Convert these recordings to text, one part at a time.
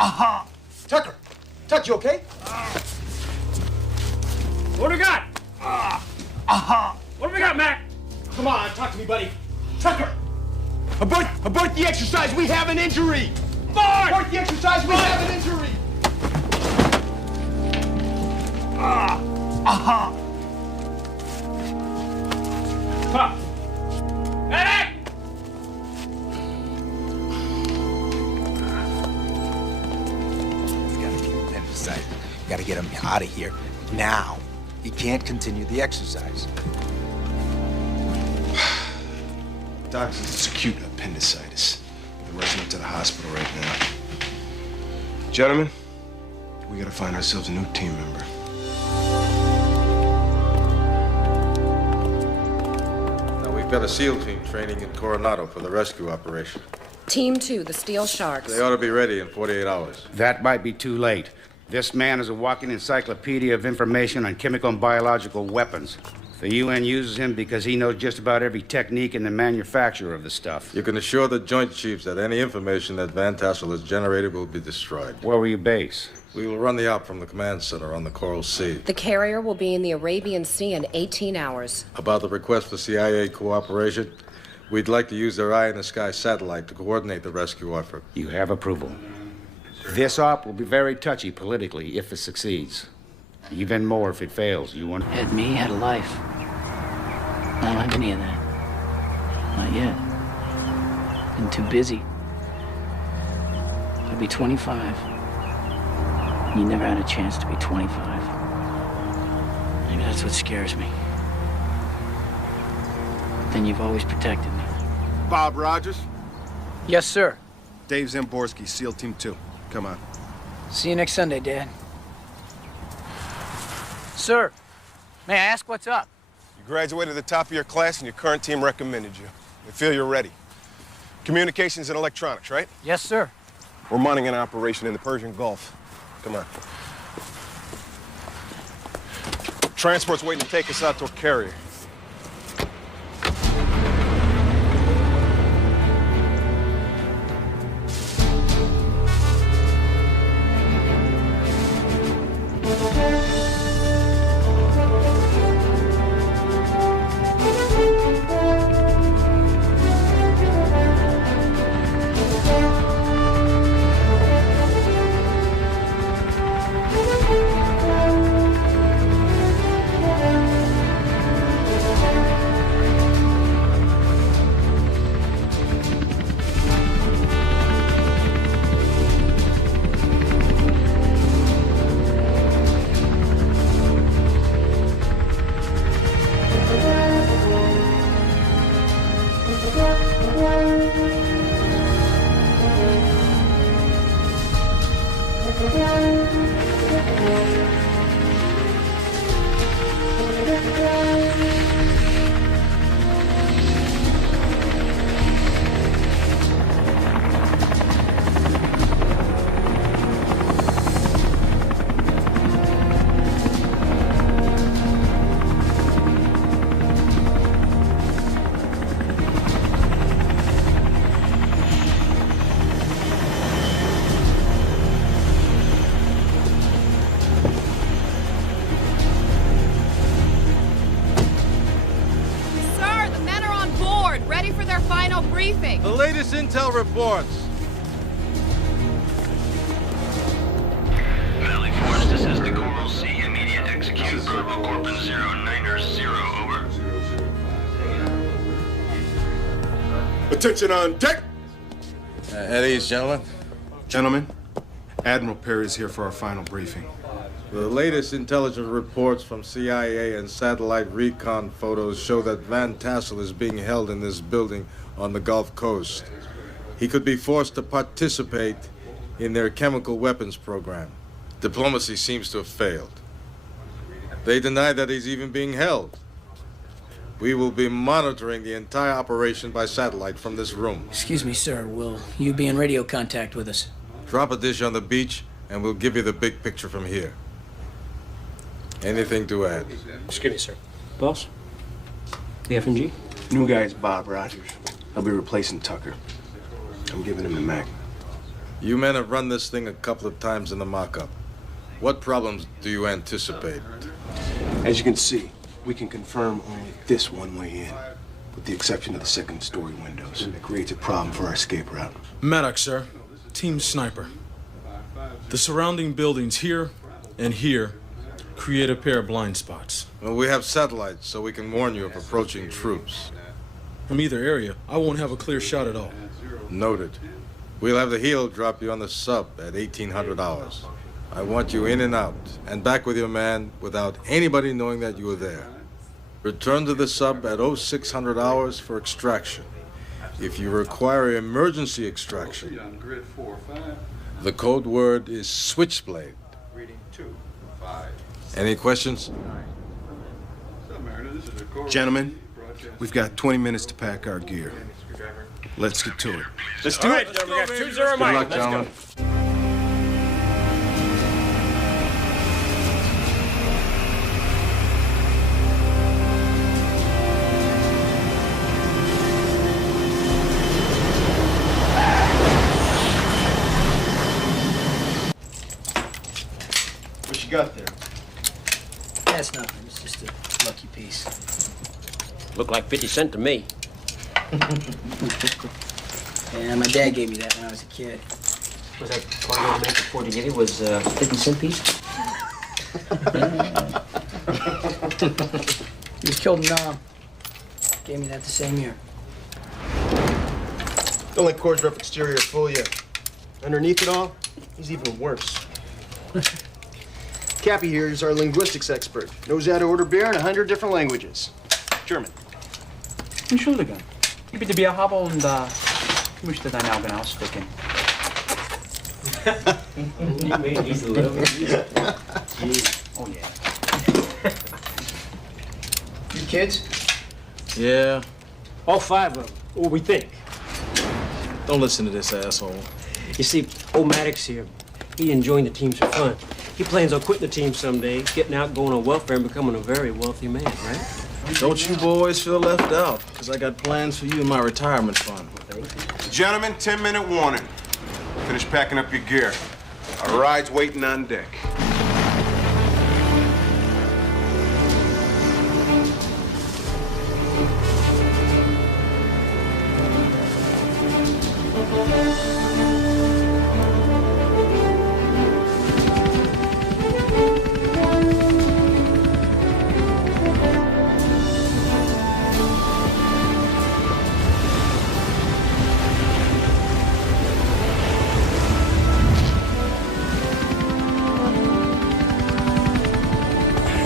Aha! Tucker! Tuck, you okay? What do we got? Aha! What do we got, Mac? Come on, talk to me, buddy. Tucker! Abort the exercise, we have an injury! Abort the exercise, we have an injury! Aha! Huh. Hey! Gotta keep emphasizing. Gotta get him out of here. Now. He can't continue the exercise. Doc says it's acute appendicitis. They're rushing him to the hospital right now. Gentlemen, we gotta find ourselves a new team member. Now, we've got a SEAL team training in Coronado for the rescue operation. Team 2, the Steel Sharks. They ought to be ready in 48 hours. That might be too late. This man is a walking encyclopedia of information on chemical and biological weapons. The UN uses him because he knows just about every technique in the manufacture of the stuff. You can assure the Joint Chiefs that any information that Van Tassel has generated will be destroyed. Where will you base? We will run the op from the command center on the Coral Sea. The carrier will be in the Arabian Sea in 18 hours. About the request for CIA cooperation, we'd like to use their eye-in-the-sky satellite to coordinate the rescue effort. You have approval. This op will be very touchy politically if it succeeds. Even more if it fails. You want... Had me, had a life. I don't have any of that. Not yet. Been too busy. I'll be 25. You never had a chance to be 25. Maybe that's what scares me. Then you've always protected me. Bob Rogers. Yes, sir. Dave Zamborski, SEAL Team 2. Come on. See you next Sunday, Dad. Sir, may I ask what's up? You graduated at the top of your class and your current team recommended you. They feel you're ready. Communications and electronics, right? Yes, sir. We're mounting an operation in the Persian Gulf. Come on. Transport's waiting to take us out to a carrier. The latest intel reports. Valley Force, this is the Coral Sea. Immediate execute. Bravo Corpus 09er0, over. Attention on deck! At ease, gentlemen. Gentlemen, Admiral Perry is here for our final briefing. The latest intelligence reports from CIA and satellite recon photos show that Van Tassel is being held in this building on the Gulf Coast. He could be forced to participate in their chemical weapons program. Diplomacy seems to have failed. They deny that he's even being held. We will be monitoring the entire operation by satellite from this room. Excuse me, sir. Will you be in radio contact with us? Drop a dish on the beach, and we'll give you the big picture from here. Anything to add? Excuse me, sir. Boss? The F&G? New guy's Bob Rogers. I'll be replacing Tucker. I'm giving him the Mac. You men have run this thing a couple of times in the mock-up. What problems do you anticipate? As you can see, we can confirm only this one way in, with the exception of the second-story windows. It creates a problem for our escape route. Maddox, sir. Team Sniper. The surrounding buildings here and here create a pair of blind spots. Well, we have satellites, so we can warn you of approaching troops. From either area, I won't have a clear shot at all. Noted. We'll have the heel drop you on the sub at 1800 hours. I want you in and out, and back with your man without anybody knowing that you were there. Return to the sub at 0600 hours for extraction. If you require emergency extraction, the code word is switchblade. Any questions? Gentlemen, we've got 20 minutes to pack our gear. Let's get to it. Let's do it. We got 2-0 Good Mike. luck, Let's gentlemen. go. What you got there? That's nothing. It's just a lucky piece. Looked like 50 cents to me. Yeah, my dad gave me that when I was a kid. Was that part of the night before to get it was 50 cent piece? He was killed in Nam. Gave me that the same year. Don't let Cord's rough exterior fool you. Underneath it all, he's even worse. Cappy here is our linguistics expert. Knows how to order beer in 100 different languages. German. Entschuldigung. Ich bitte Bier haben und ich möchte deine Augen ausstecken. He's a little Oh yeah. You kids? Yeah. All 5 of them. What we think? Don't listen to this asshole. You see, old Maddox here, he enjoying the teams for fun. He plans on quitting the team someday, getting out, going on welfare, and becoming a very wealthy man, right? Don't you boys feel left out, because I got plans for you in my retirement fund. Gentlemen, 10-minute warning. Finish packing up your gear. Our ride's waiting on deck.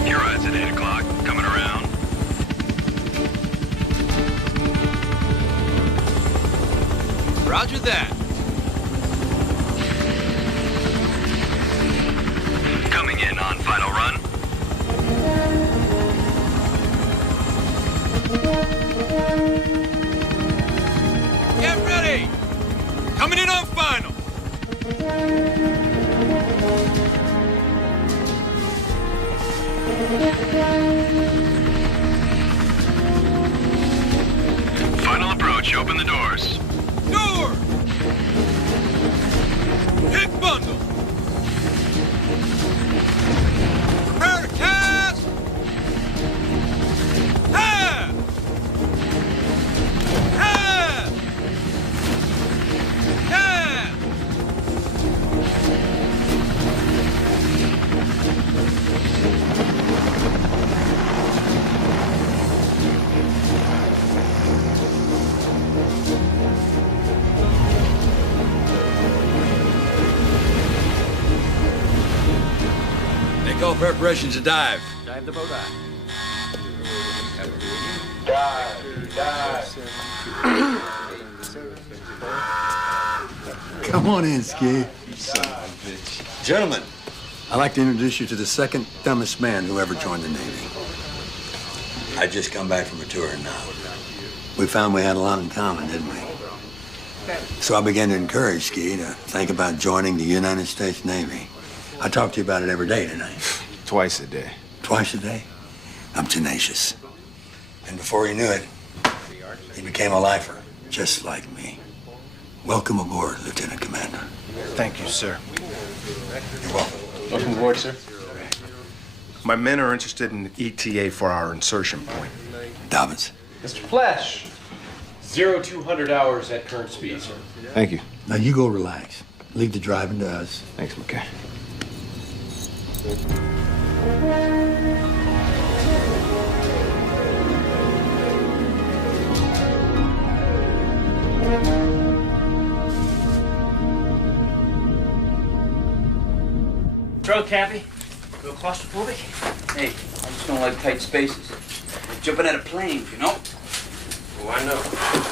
Your ride's at 8 o'clock. Coming around. Roger that. Coming in on final run. Get ready. Coming in on final. Final approach. Open the doors. Door. Hit bundle. Prepare to cast. Have. Have. Have. Make all preparations to dive. Dive the boat eye. Come on in, Ski. Gentlemen, I'd like to introduce you to the second dumbest man who ever joined the Navy. I just come back from a tour now. We found we had a lot in common, didn't we? So I began to encourage Ski to think about joining the United States Navy. I talk to you about it every day tonight. Twice a day. Twice a day? I'm tenacious. And before you knew it, he became a lifer, just like me. Welcome aboard, Lieutenant Commander. Thank you, sir. You're welcome. Welcome aboard, sir. My men are interested in the ETA for our insertion point. Dobbins. Mr. Flash, 0-200 hours at current speed, sir. Thank you. Now you go relax. Leave the driving to us. Thanks, McKay. Throw, Cappy. A little claustrophobic? Hey, I just don't like tight spaces. Like jumping out of planes, you know? Oh, I know.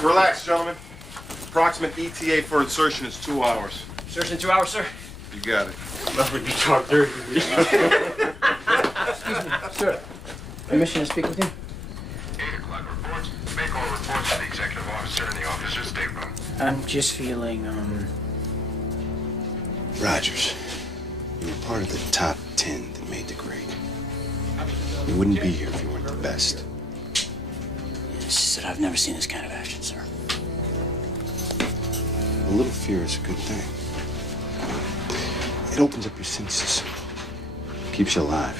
Relax, gentlemen. Approximate ETA for insertion is 2 hours. Search in 2 hours, sir? You got it. Must be talk dirty. Sir, permission to speak with you? 8 o'clock reports. Make all reports to the executive officer in the officer's stateroom. I'm just feeling, Rogers, you were part of the top 10 that made the grade. You wouldn't be here if you weren't the best. It's just that I've never seen this kind of action, sir. A little fear is a good thing. It opens up your senses, keeps you alive.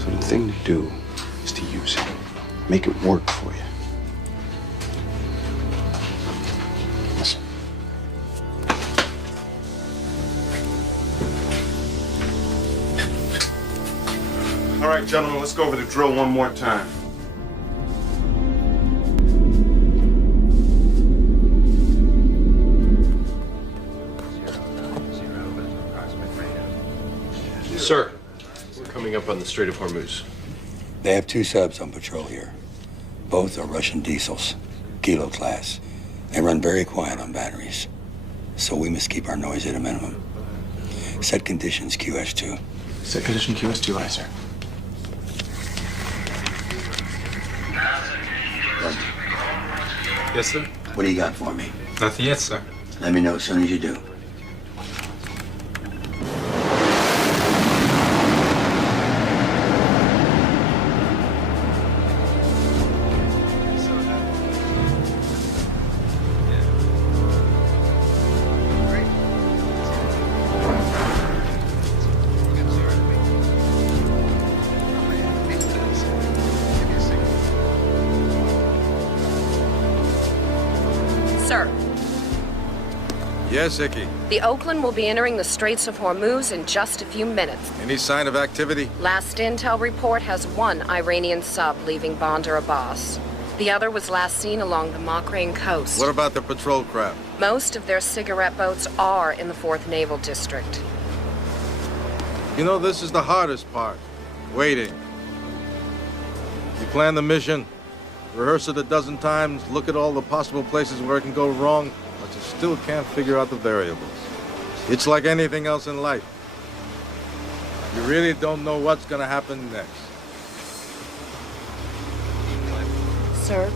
So the thing to do is to use it. Make it work for you. Listen. All right, gentlemen, let's go over the drill one more time. Sir, we're coming up on the Strait of Hormuz. They have 2 subs on patrol here. Both are Russian diesels, Kilo class. They run very quiet on batteries, so we must keep our noise at a minimum. Set conditions QS2. Set condition QS2, aye, sir. Yes, sir? What do you got for me? Nothing yet, sir. Let me know as soon as you do. Sir, Yes, Icky. the Oakland will be entering the Straits of Hormuz in just a few minutes. Any sign of activity? Last intel report has 1 Iranian sub leaving Bandar Abbas. The other was last seen along the Bahrain coast. What about the patrol craft? Most of their cigarette boats are in the 4th Naval District. You know, this is the hardest part. Waiting. You plan the mission, rehearse it a dozen times, look at all the possible places where it can go wrong, but you still can't figure out the variables. It's like anything else in life. You really don't know what's gonna happen next. Sir,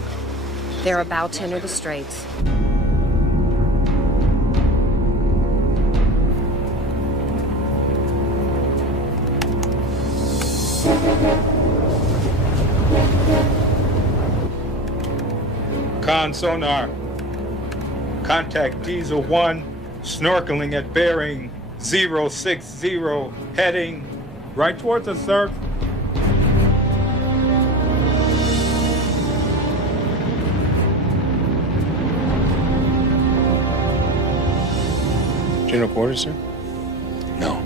they're about to enter the Straits. Con sonar. Contact Diesel 1, snorkeling at bearing 060, heading right towards us, sir. General quarters, sir? No.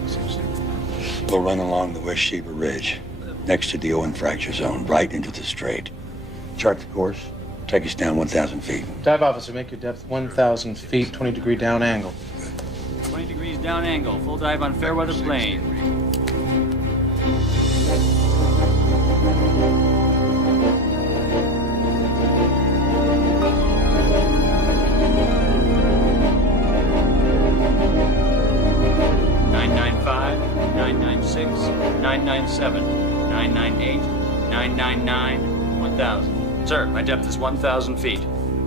We'll run along the West Sheba Ridge, next to the Owen fracture zone, right into the strait. Chart the course. Take us down 1,000 feet. Dive officer, make your depth 1,000 feet, 20-degree down angle. 20 degrees down angle. Full dive on fair weather plane. (995, 996, 997, 998, 999, 1,000). Sir, my depth is 1,000 feet.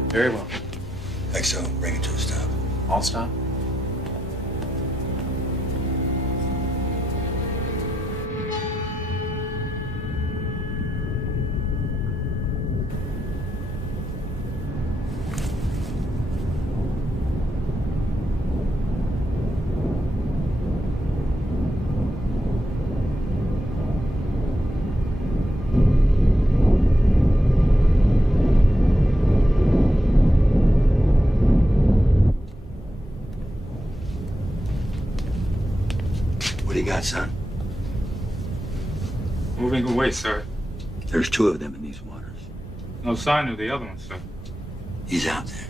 Very well. XO, bring it to a stop. All stop. What do you got, son? Moving away, sir. There's 2 of them in these waters. No sign of the other one, sir. He's out there.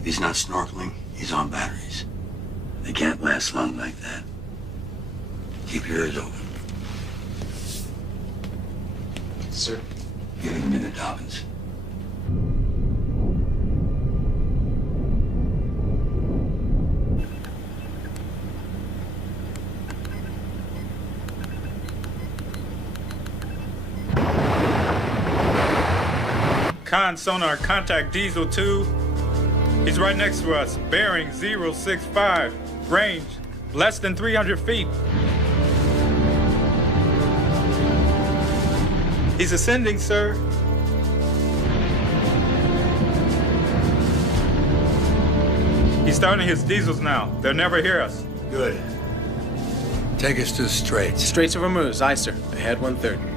If he's not snorkeling, he's on batteries. They can't last long like that. Keep your ears open. Sir. Give him a minute, Dobbins. Con sonar, contact Diesel 2. He's right next to us. Bearing 065. Range less than 300 feet. He's ascending, sir. He's starting his diesels now. They'll never hear us. Good. Take us to the straits. Straits of Hormuz, aye, sir. Ahead 130.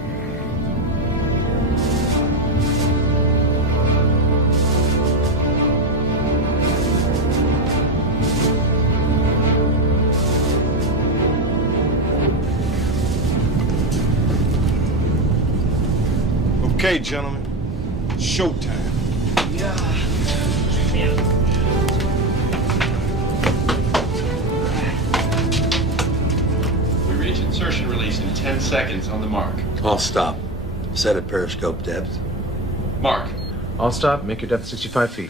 Okay, gentlemen. Showtime. We reach insertion release in 10 seconds on the mark. I'll stop. Set at periscope depth. Mark. I'll stop. Make your depth 65 feet.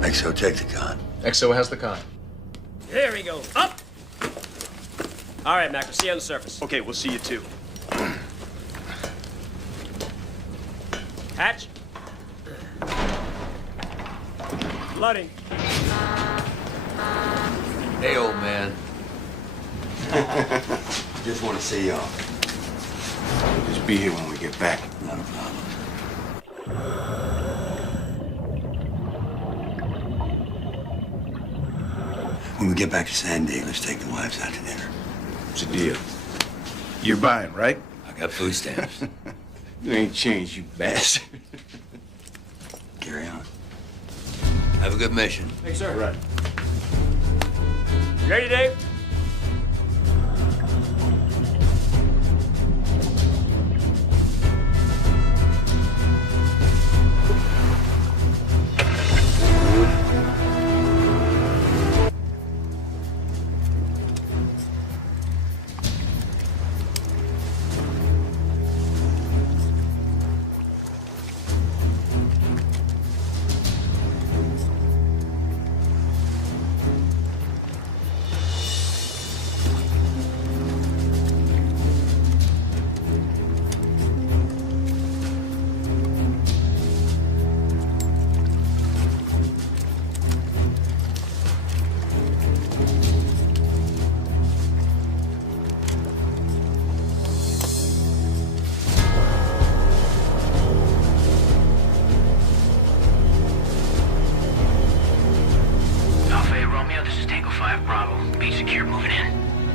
XO, take the con. XO has the con. There we go. Up! All right, Mac, we'll see you on the surface. Okay, we'll see you too. Hatch. Flooding. Hey, old man. Just want to see y'all. Just be here when we get back. Not a problem. When we get back to Sandy, let's take the wives out to dinner. What's the deal? You're buying, right? I got food stamps. You ain't changed, you bastard. Carry on. Have a good mission. Thanks, sir. Right. You ready, Dave?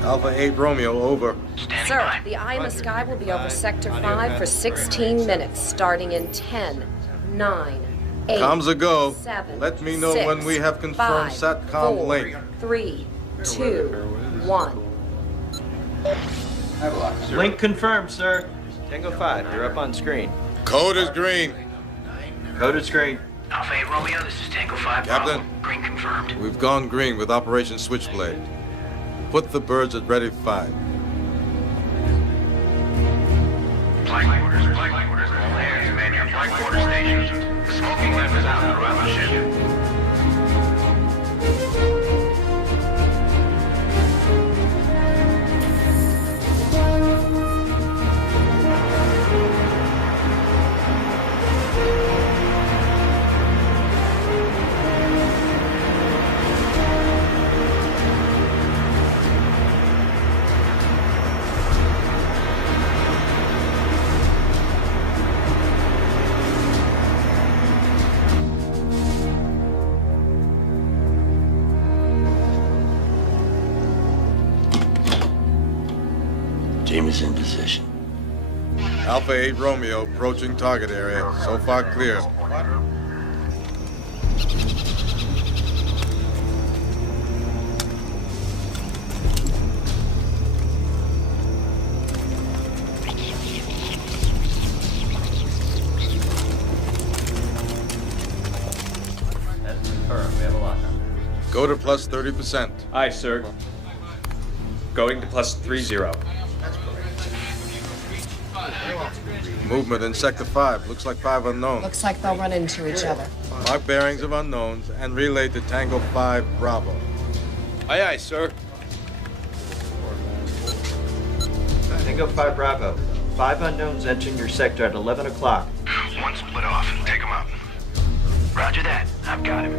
Alpha 8 Romeo, over. Sir, the eye in the sky will be over Sector 5 for 16 minutes, starting in 10, 9, 8, Comms a go. 7, Let me know 6, when we have confirmed 5, SATCOM 4, link. 3, 2, 1. Link confirmed, sir. Tango 5, you're up on screen. Code is green. Coded screen. Alpha 8 Romeo, this is Tango 5 Captain. Bravo. Green confirmed. We've gone green with Operation Switchblade. Put the birds at ready 5. Flight orders, flight orders. All hands, man, your flight quarter stations. The smoking lamp is out around the ship. team is in position. Alpha 8 Romeo approaching target area. So far clear. That's confirmed. We have a lockup. Go to plus 30%. Aye, sir. Going to plus 30. Movement in Sector 5. Looks like 5 unknowns. Looks like they'll run into each other. Mark bearings of unknowns and relay to Tango 5 Bravo. Aye, aye, sir. Tango 5 Bravo. 5 unknowns entering your sector at 11 o'clock. One split off. Take him out. Roger that. I've got him.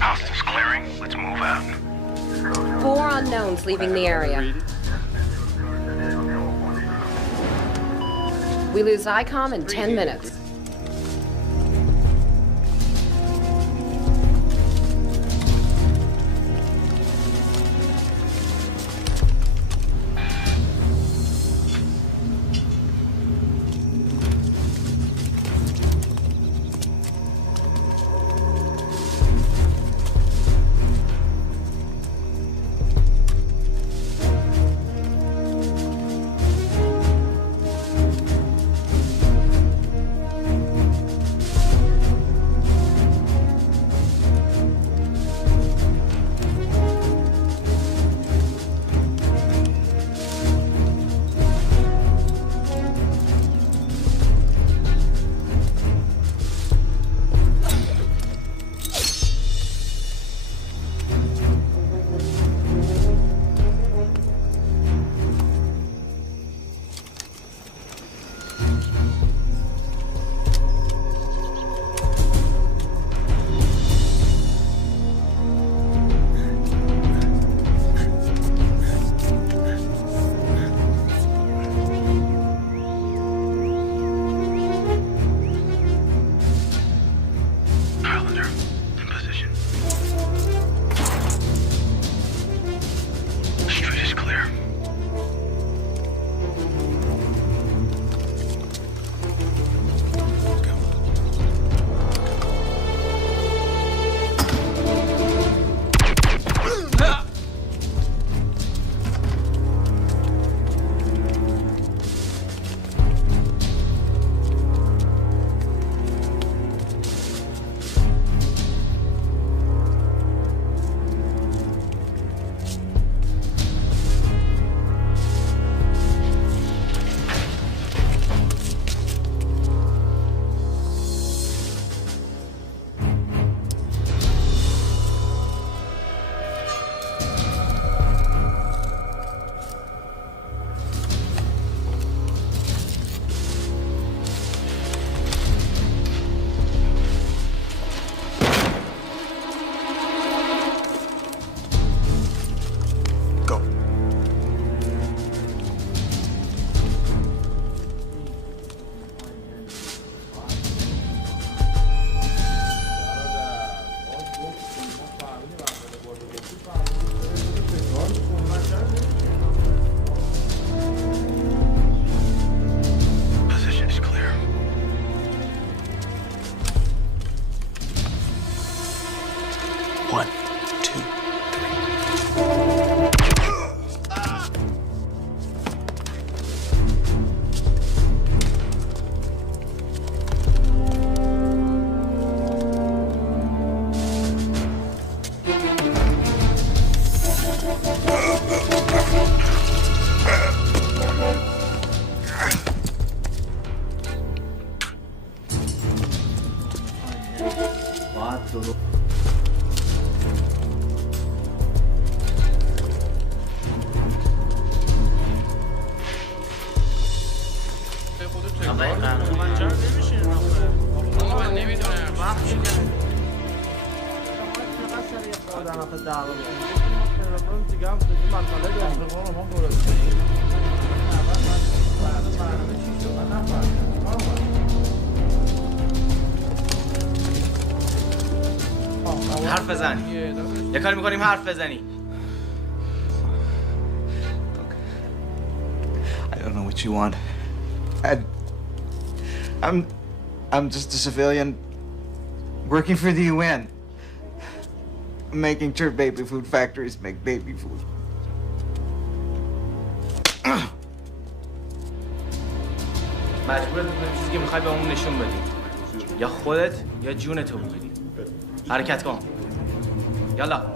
House is clearing. Let's move out. 4 unknowns leaving the area. We lose ICOM in 10 minutes. حرف بزنی. یه کاری میکنیم حرف بزنی. what you want. I'm just a civilian working for the UN, making sure baby food factories make baby food. مجبورت میکنیم چیزی که میخوای به اون نشون بدی. یا خودت یا جونتو بگیری. حرکت کن. یالا.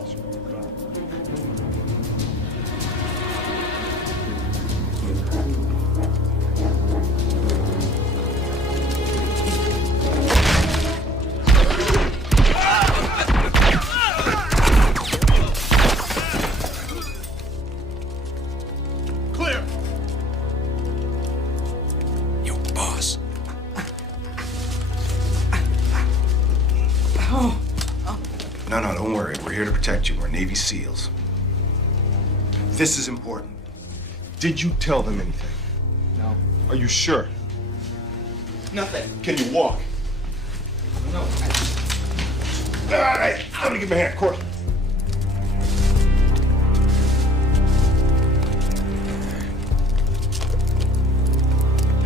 No, don't worry. We're here to protect you. We're Navy SEALs. This is important. Did you tell them anything? No. Are you sure? Nothing. Can you walk? No. All right, let me give him a hand, Court.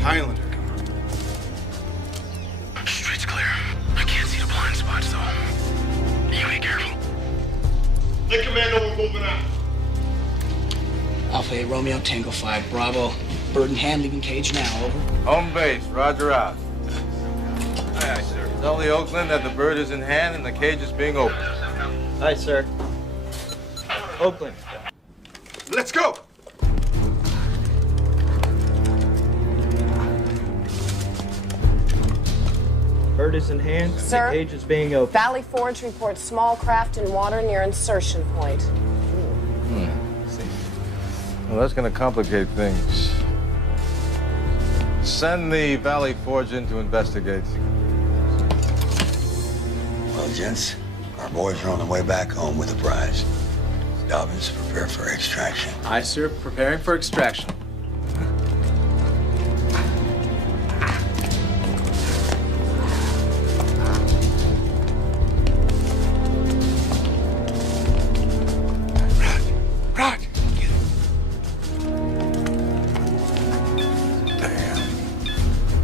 Highlander. Street's clear. I can't see the blind spots, though. You be careful. Let Commando, we're moving out. Alpha 8 Romeo, Tango 5 Bravo. Bird in hand, leaving cage now, over. Home base, roger out. Aye, aye, sir. Tell the Oakland that the bird is in hand and the cage is being opened. Aye, sir. Oakland. Let's go! Bird is in hand. Sir? The cage is being opened. Valley Forge reports small craft in water near insertion point. Well, that's going to complicate things. Send the Valley Forge in to investigate. Well, gents, our boys are on the way back home with a prize. Dobbins, prepare for extraction. Aye, sir. Preparing for extraction.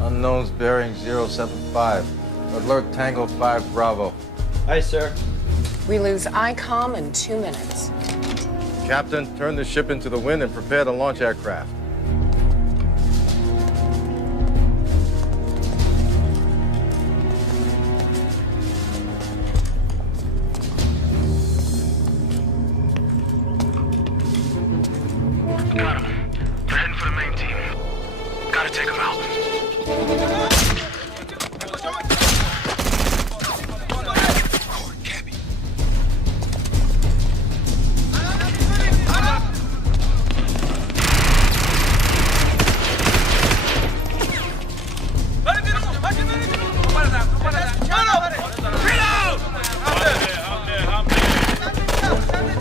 Unknowns bearing 075. Alert Tango 5 Bravo. Aye, sir. We lose ICOM in 2 minutes. Captain, turn the ship into the wind and prepare to launch aircraft. Got him. They're heading for the main team. Gotta take them out.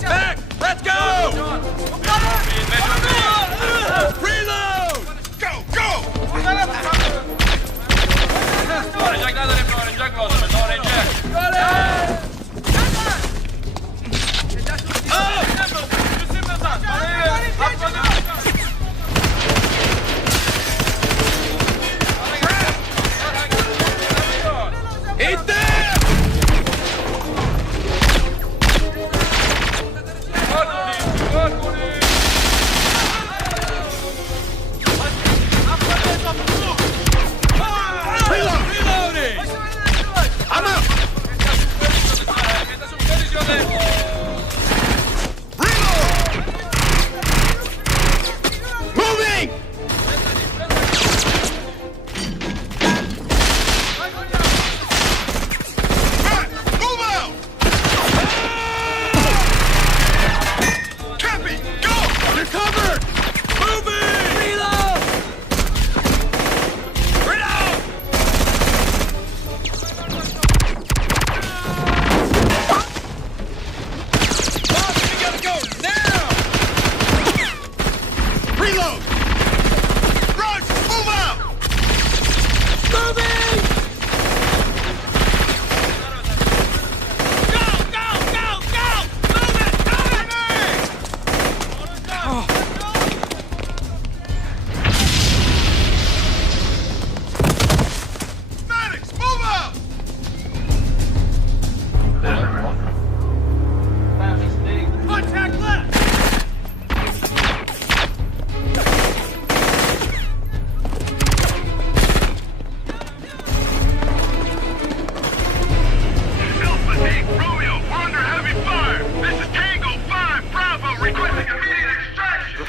Back! Let's go! Reload! Go, go! Eat them! Reloading! I'm out! Moving!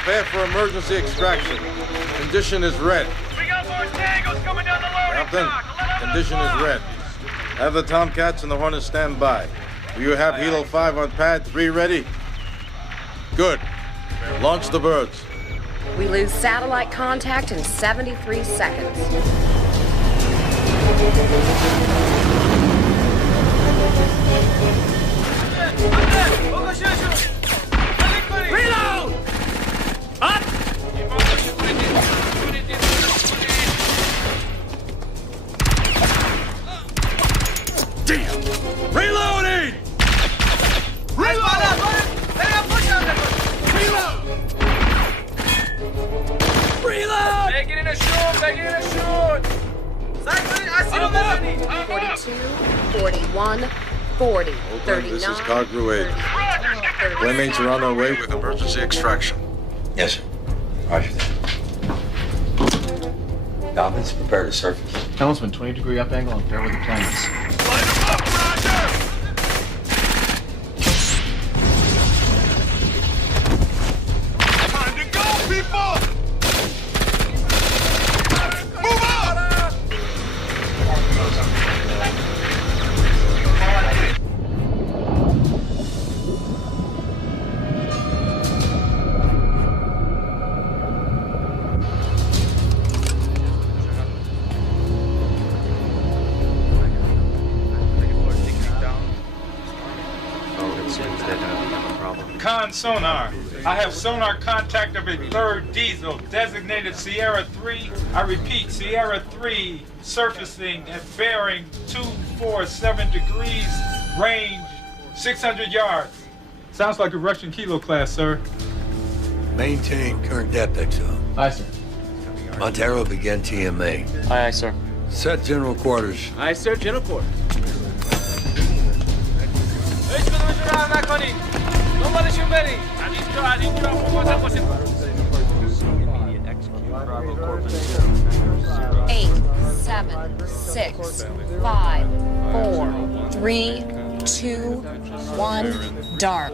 Prepare for emergency extraction. Condition is red. We got more tangos coming down the loading Captain, dock. condition is red. Have the Tomcats and the Hornets stand by. Do you have Helo 5 on pad 3 ready? Good. Launch the birds. We lose satellite contact in 73 seconds. Reload! Up! Damn! Reloading! Reload! Reload! Make it in a shoot! Make it in a shoot! 42, 41, 40, 39. This is Cargo 8. Playmates are on their way with emergency extraction. Yes, sir. Roger that. Dolphins, prepare to surface. Helmsman, 20-degree up angle and pair with the planes. Time to go, people! Move up! Con sonar. I have sonar contact of a third diesel, designated Sierra 3. I repeat, Sierra 3, surfacing at bearing 247 degrees, range 600 yards. Sounds like a Russian kilo class, sir. Maintain current depth, XO. Aye, sir. Montero, begin TMA. Aye, aye, sir. Set general quarters. Aye, sir. General Court. دنبالشون بریم از اینجا مواظب باشید 8, 7, 6, 5, 4, 3, 2, 1, dark.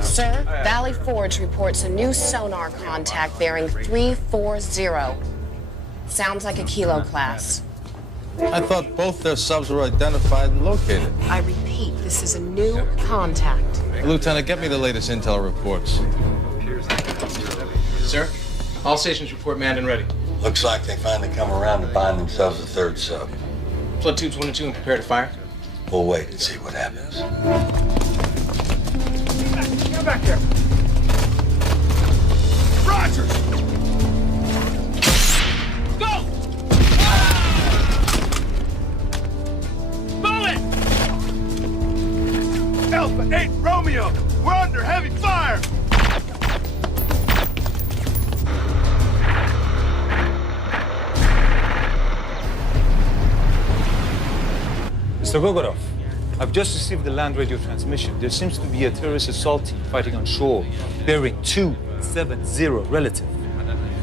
Sir, Valley Forge reports a new sonar contact bearing 340. Sounds like a kilo class. I thought both their subs were identified and located. I repeat, this is a new contact. Lieutenant, get me the latest intel reports. Sir, all stations report manned and ready. Looks like they finally come around to buying themselves a third sub. Flood tubes 1 and 2 and prepare to fire. We'll wait and see what happens. Get back here! Rogers! Go! Alpha 8 Romeo, we're under heavy fire! Mr. Gogorov, I've just received the land radio transmission. There seems to be a terrorist assault team fighting on shore, bearing 270 relative.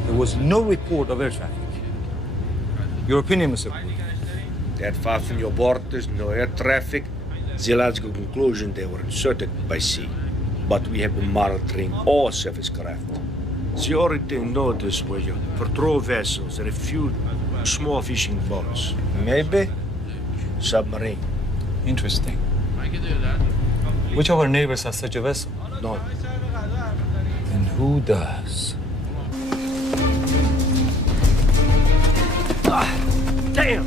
There was no report of air traffic. Your opinion, Mr. Gogorov? That far from your borders, no air traffic. The logical conclusion they were inserted by sea. But we have been monitoring all surface craft. The only thing noticed were your patrol vessels and a few small fishing boats. Maybe. Submarine. Interesting. Which of our neighbors has such a vessel? None. And who does? Damn!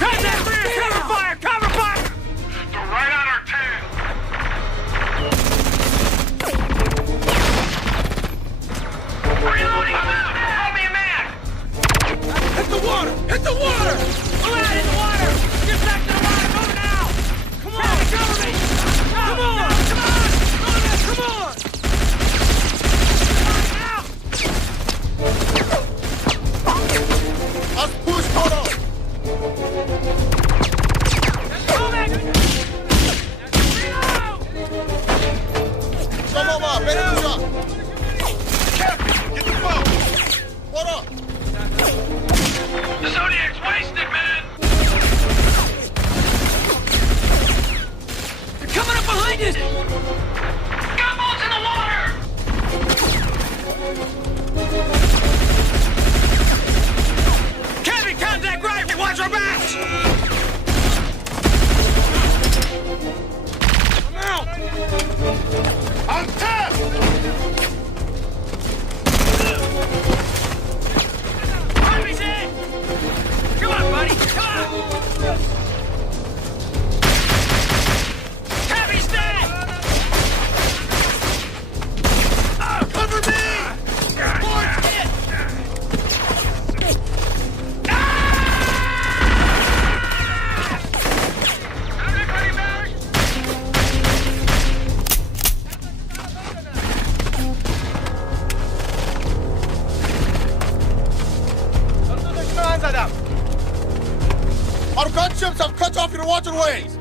Contact rear! Cover fire! Cover fire! They're right on our tail! Reloading! Hold me a man! Hit the water! Hit the water! All right, hit the water! Get back to the water! Move now! Come on! Cover me! Come on! Come on! Come on! Come on! Now! adam! Our gunships have cut off your waterways!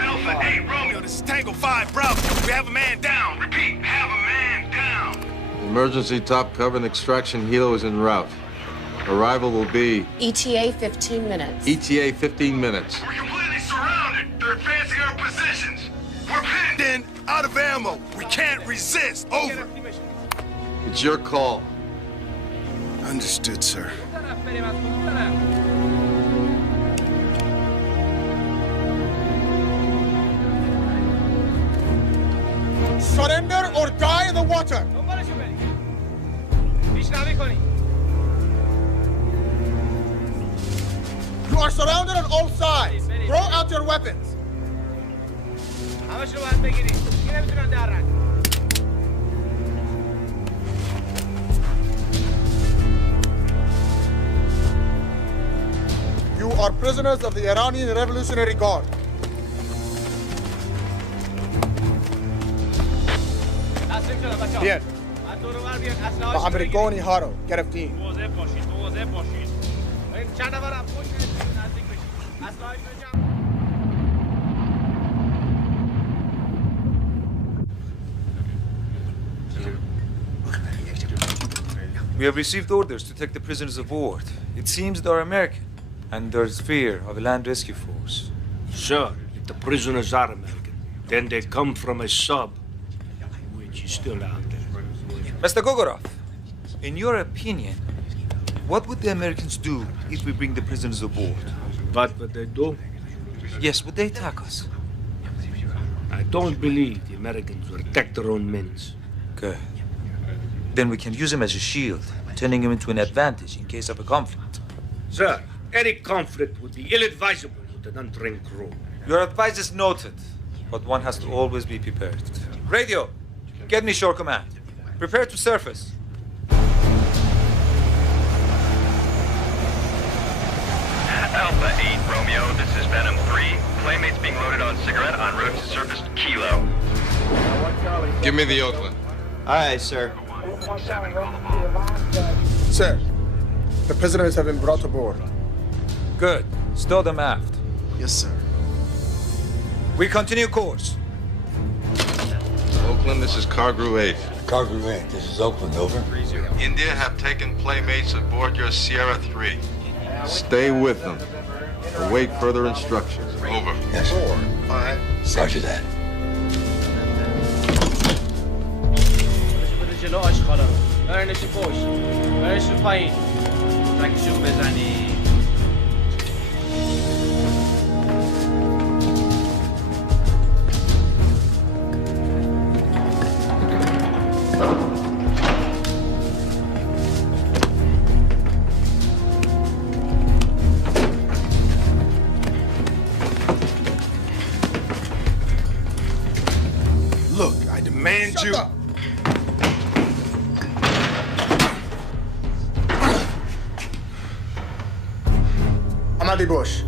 Alpha 8 Romeo, this is Tango 5 Bravo. We have a man down. Repeat, have a man down. Emergency top cover and extraction helo is en route. Arrival will be ETA 15 minutes. ETA 15 minutes. We're completely surrounded. They're advancing our positions. We're pinned in, out of ammo. We can't resist. Over. It's your call. Understood, sir. Surrender or die in the water! You are surrounded on all sides. Throw out your weapons. You are prisoners of the Iranian Revolutionary Guard. بیاد با امریکانی ها رو گرفتیم. We have received orders to take the prisoners aboard. It seems they are American, and there's fear of a land rescue force. Sir, if the prisoners are American, then they come from a sub, which is still out there. Mr. Gogorov, in your opinion, what would the Americans do if we bring the prisoners aboard? What would they do? Yes, would they attack us? I don't believe the Americans will attack their own men. Good. Then we can use him as a shield, turning him into an advantage in case of a conflict. Sir, any conflict would be ill-advisable with an untrained crew. Your advice is noted, but one has to always be prepared. Radio, get me shore command. Prepare to surface. Alpha 8 Romeo, this is Venom 3. Playmates being loaded on cigarette en route to surface Kilo. Give me the Oakland. Aye, sir. Sir, the prisoners have been brought aboard. Good. Stow them aft. Yes, sir. We continue course. Oakland, this is Cargrew 8. Cargrew 8, this is Oakland, over. India have taken playmates aboard your Sierra 3. Stay with them. Await further instructions. Over. Yes, sir. 4, 5, 6. Roger that. جلو آشغالا رو برنشون پشت برنشون پایین تکشون بزنی Look, I demand you. Up. Amadi Bush.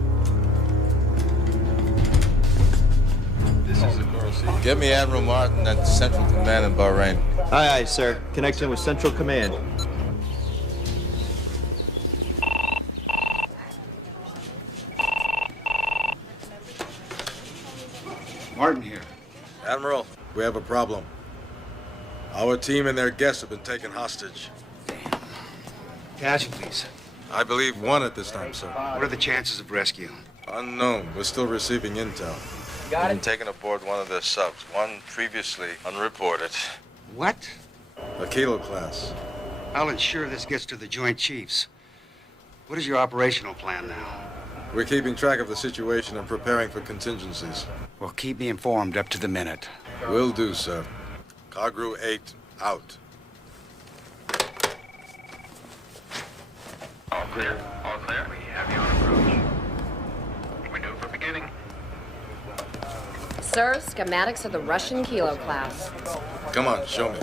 Get me Admiral Martin at Central Command in Bahrain. Aye, aye, sir. Connecting with Central Command. Martin here. Admiral, we have a problem. Our team and their guests have been taken hostage. Casualties. I believe one at this time, sir. What are the chances of rescue? Unknown. We're still receiving intel. Got it. Taken aboard one of their subs. One previously unreported. What? A Kilo class. I'll ensure this gets to the Joint Chiefs. What is your operational plan now? We're keeping track of the situation and preparing for contingencies. Well, keep me informed up to the minute. Will do, sir. Cargrew 8, out. All clear. All clear. We have you on approach. Window for beginning. Sir, schematics of the Russian Kilo class. Come on, show me.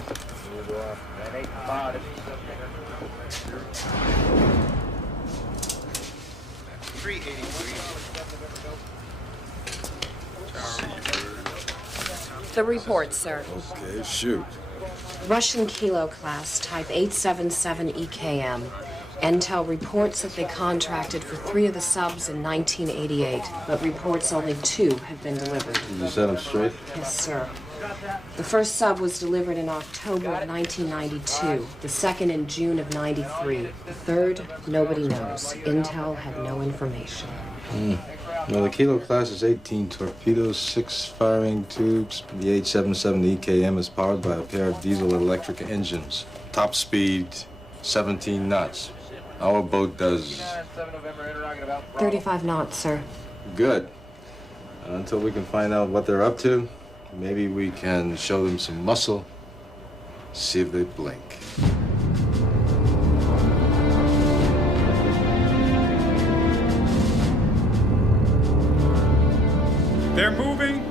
The report, sir. Okay, shoot. Russian Kilo class, type 877 EKM. Intel reports that they contracted for 3 of the subs in 1988, but reports only 2 have been delivered. You set them straight? Yes, sir. The first sub was delivered in October of 1992, the second in June of 93. The third, nobody knows. Intel had no information. Well, the Kilo class is 18 torpedoes, 6 firing tubes. The 877 EKM is powered by a pair of diesel electric engines. Top speed, 17 knots. Our boat does 35 knots, sir. good. Until we can find out what they're up to, maybe we can show them some muscle, see if they blink. They're moving,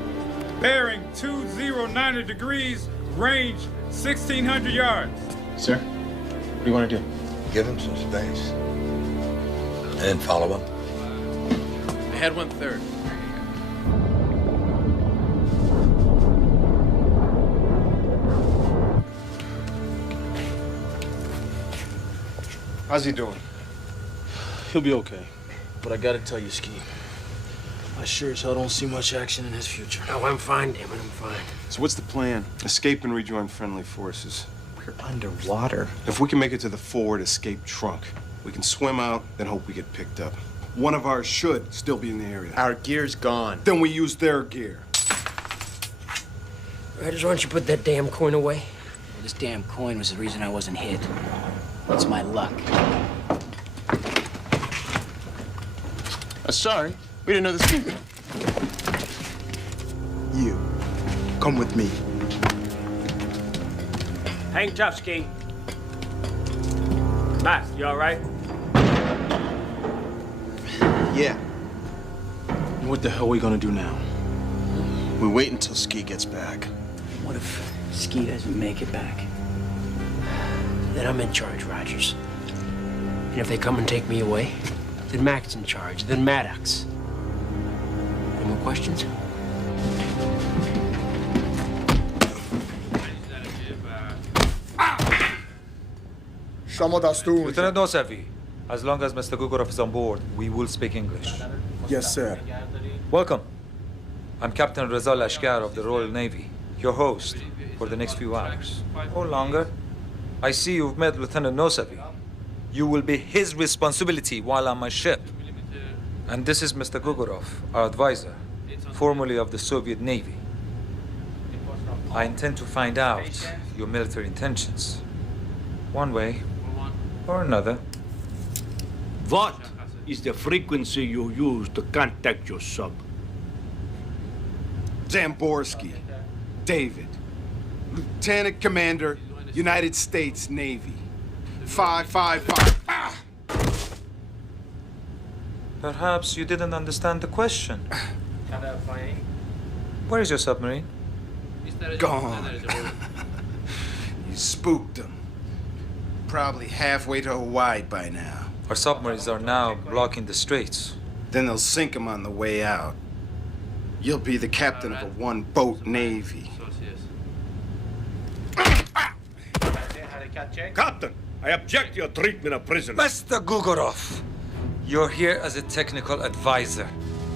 bearing 290 degrees, range 1,600 yards. Sir, what do you want to do? Give him some space. And follow him. Ahead 1/3. How's he doing? He'll be okay. But I gotta tell you, Ski, I sure as hell don't see much action in his future. Oh, I'm fine, damn it, I'm fine. So what's the plan? Escape and rejoin friendly forces. We're underwater. If we can make it to the forward escape trunk, we can swim out, then hope we get picked up. One of ours should still be in the area. Our gear's gone. Then we use their gear. Riders, why don't you put that damn coin away? Well, this damn coin was the reason I wasn't hit. It's my luck. Sorry, we didn't know this. You, come with me. Hang tough, Ski. Matt, you all right? Yeah. What the hell are we gonna do now? We wait until Ski gets back. What if Ski doesn't make it back? Then I'm in charge, Rogers. And if they come and take me away, then Mac's in charge, then Maddox. Any more questions? Lieutenant Nosavi, as long as Mr. Gugurov is on board, we will speak English. Yes, sir. Welcome. I'm Captain Rizal Ashkar of the Royal Navy, your host for the next few hours, or longer. I see you've met Lieutenant Nosavi. You will be his responsibility while on my ship. And this is Mr. Gugurov, our advisor, formerly of the Soviet Navy. I intend to find out your military intentions, one way or another. What is the frequency you use to contact your sub? Zamborsky, David, Lieutenant Commander, United States Navy. 555. Ah! Perhaps you didn't understand the question. Where is your submarine? Gone. You spooked them. Probably halfway to Hawaii by now. Our submarines are now blocking the straits. Then they'll sink them on the way out. You'll be the captain of a one-boat navy. Captain, I object to your treatment of prisoners. Mr. Gugurov, you're here as a technical advisor.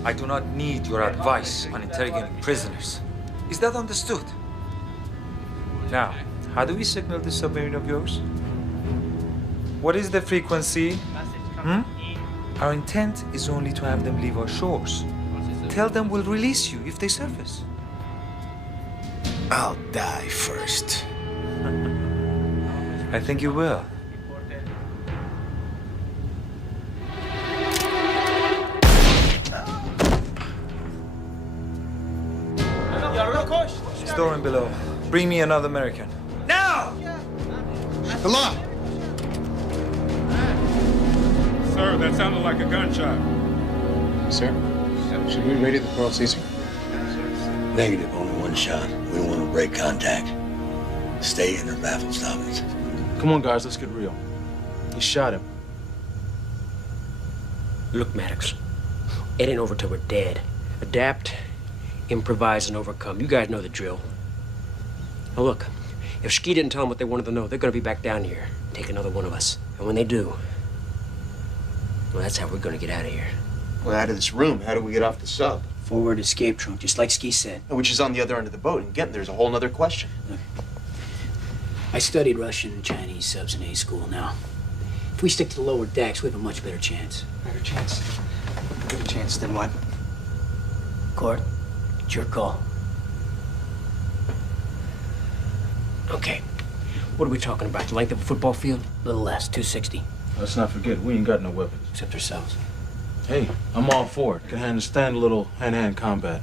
I do not need your advice on interrogating prisoners. Is that understood? Now, how do we signal this submarine of yours? What is the frequency? Our intent is only to have them leave our shores. Tell them we'll release you if they surface. I'll die first. I think you will. Storing below. Bring me another American. Now! Hello? Sir, that sounded like a gunshot. Sir, should we radio the Pearl Caesar? Negative, only one shot. We don't want to break contact. Stay in or baffle stoppings. Come on, guys, let's get real. You shot him. Look, Maddox, it ain't over till we're dead. Adapt, improvise, and overcome. You guys know the drill. Now look, if Ski didn't tell them what they wanted to know, they're gonna be back down here, take another one of us. And when they do, Well, that's how we're gonna get out of here. Well, out of this room, how do we get off the sub? Forward escape trunk, just like Ski said. Which is on the other end of the boat, and again, there's a whole nother question. Look, I studied Russian and Chinese subs in A school. Now, if we stick to the lower decks, we have a much better chance. Better chance? Better chance than what? Court, it's your call. Okay, what are we talking about? The length of a football field? A little less, 260. Let's not forget, we ain't got no weapons. Except ourselves. Hey, I'm all for it. Can understand a little hand-to-hand combat.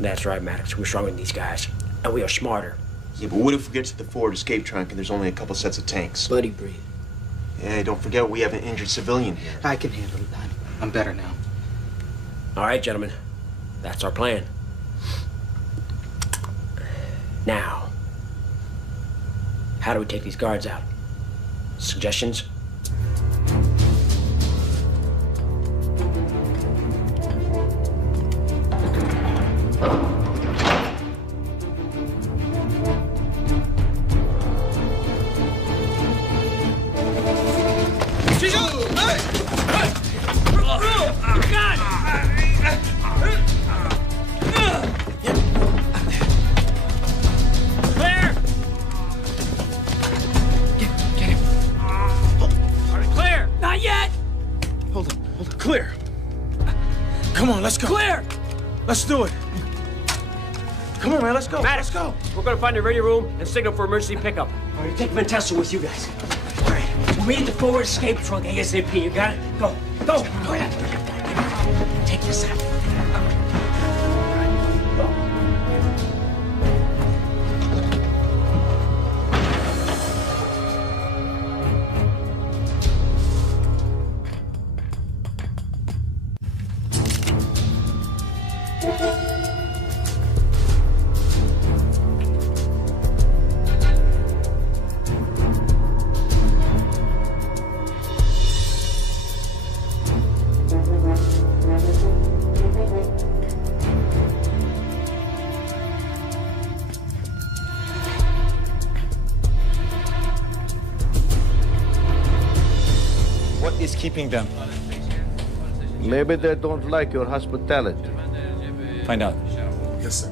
That's right, Maddox. We're stronger than these guys. And we are smarter. Yeah, but what if we get to the forward escape trunk and there's only a couple sets of tanks? Bloody breathe. Yeah, don't forget we have an injured civilian here. I can handle it. I'm better now. All right, gentlemen. That's our plan. Now, how do we take these guards out? Suggestions? Clear. Come on, let's go. Clear! Let's do it. Come on, man, let's go. Maddox, Let's go. We're gonna find the radio room and signal for emergency pickup. All right, take Ventessa with you guys. All right, we'll meet at the forward escape trunk ASAP. You got it? Go. Go. Go ahead. Take this out. What is keeping them? Maybe they don't like your hospitality. Find out. Yes, sir.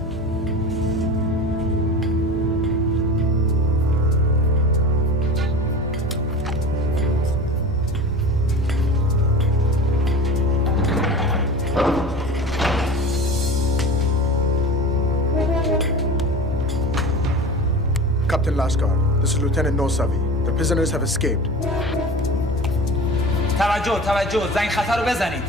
Captain Lashkar, this is Lieutenant Nosavi. The prisoners have escaped. توجه زنگ خطر رو بزنید.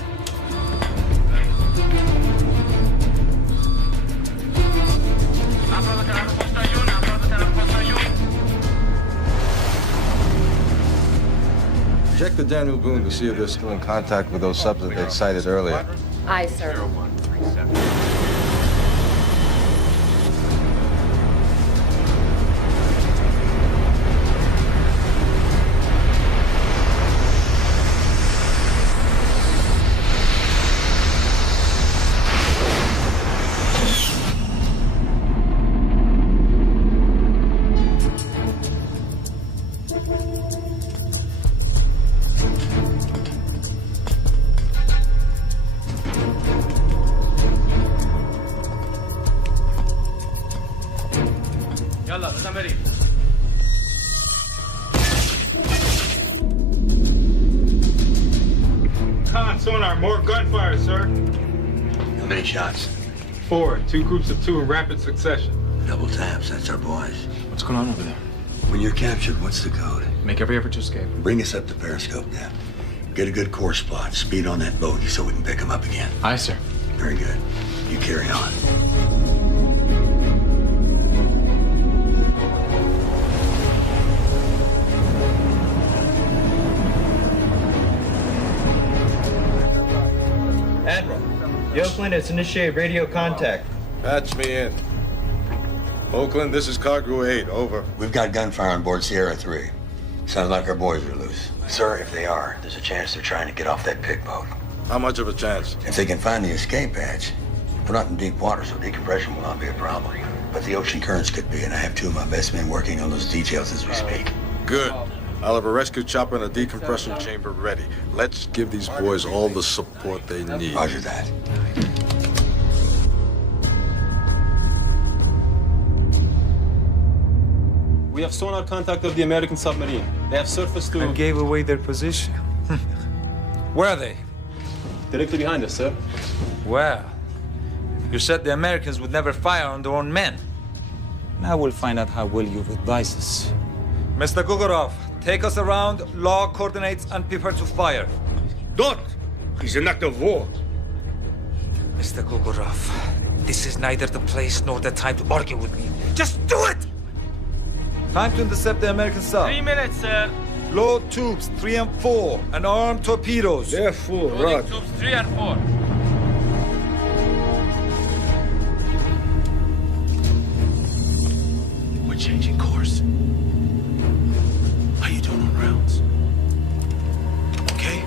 Check the Daniel Boone to see if they're still in contact with those subs that they cited earlier. Aye, sir. يلا بزن بریم. Con, sonar, more gunfire, sir. How many shots? 4, 2 groups of 2 in rapid succession. Double taps, that's our boys. What's going on over there? When you're captured, what's the code? Make every effort to escape. Bring us up to Periscope now. Get a good course plot. Speed on that bogey so we can pick them up again. Aye, sir. Very good. You carry on. Admiral, the Oakland has initiated radio contact. Patch me in. Oakland, this is Cargo 8, over. We've got gunfire on board Sierra 3. Sounds like our boys are loose. Sir, if they are, there's a chance they're trying to get off that pig boat. How much of a chance? If they can find the escape hatch, we're not in deep water, so decompression will not be a problem. But the ocean currents could be, and I have 2 of my best men working on those details as we speak. Good. I'll have a rescue chopper and a decompression chamber ready. Let's give these boys all the support they need. Roger that. We have sonar contact of the American submarine. They have surfaced to... And gave away their position. Where are they? Directly behind us, sir. Well, you said the Americans would never fire on their own men. Now we'll find out how well you've advised us. Mr. Gugurov, take us around, log coordinates, and prepare to fire. Don't! He's an act of war. Mr. Gugurov, this is neither the place nor the time to argue with me. Just do it! Time to intercept the American sub. 3 minutes, sir. Load tubes 3 and 4 and arm torpedoes. They're full, Loading right? tubes 3 and 4. We're changing course. How you doing on rounds? Okay?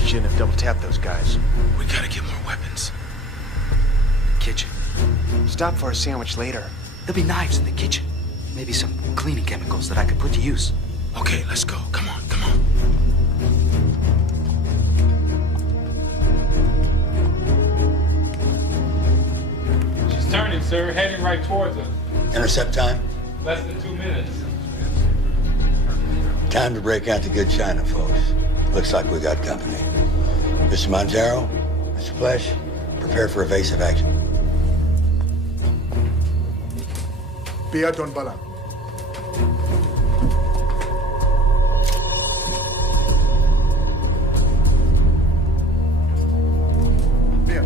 You shouldn't have double-tapped those guys. We gotta get more weapons. Kitchen. Stop for a sandwich later. There'll be knives in the kitchen. Maybe some cleaning chemicals that I could put to use. Okay, let's go. Come on, come on. She's turning, sir, heading right towards us. Intercept time? Less than 2 minutes. Time to break out the good China, folks. Looks like we got company. Mr. Montero, Mr. Flesh, prepare for evasive action. Pia Don Bala. Pia.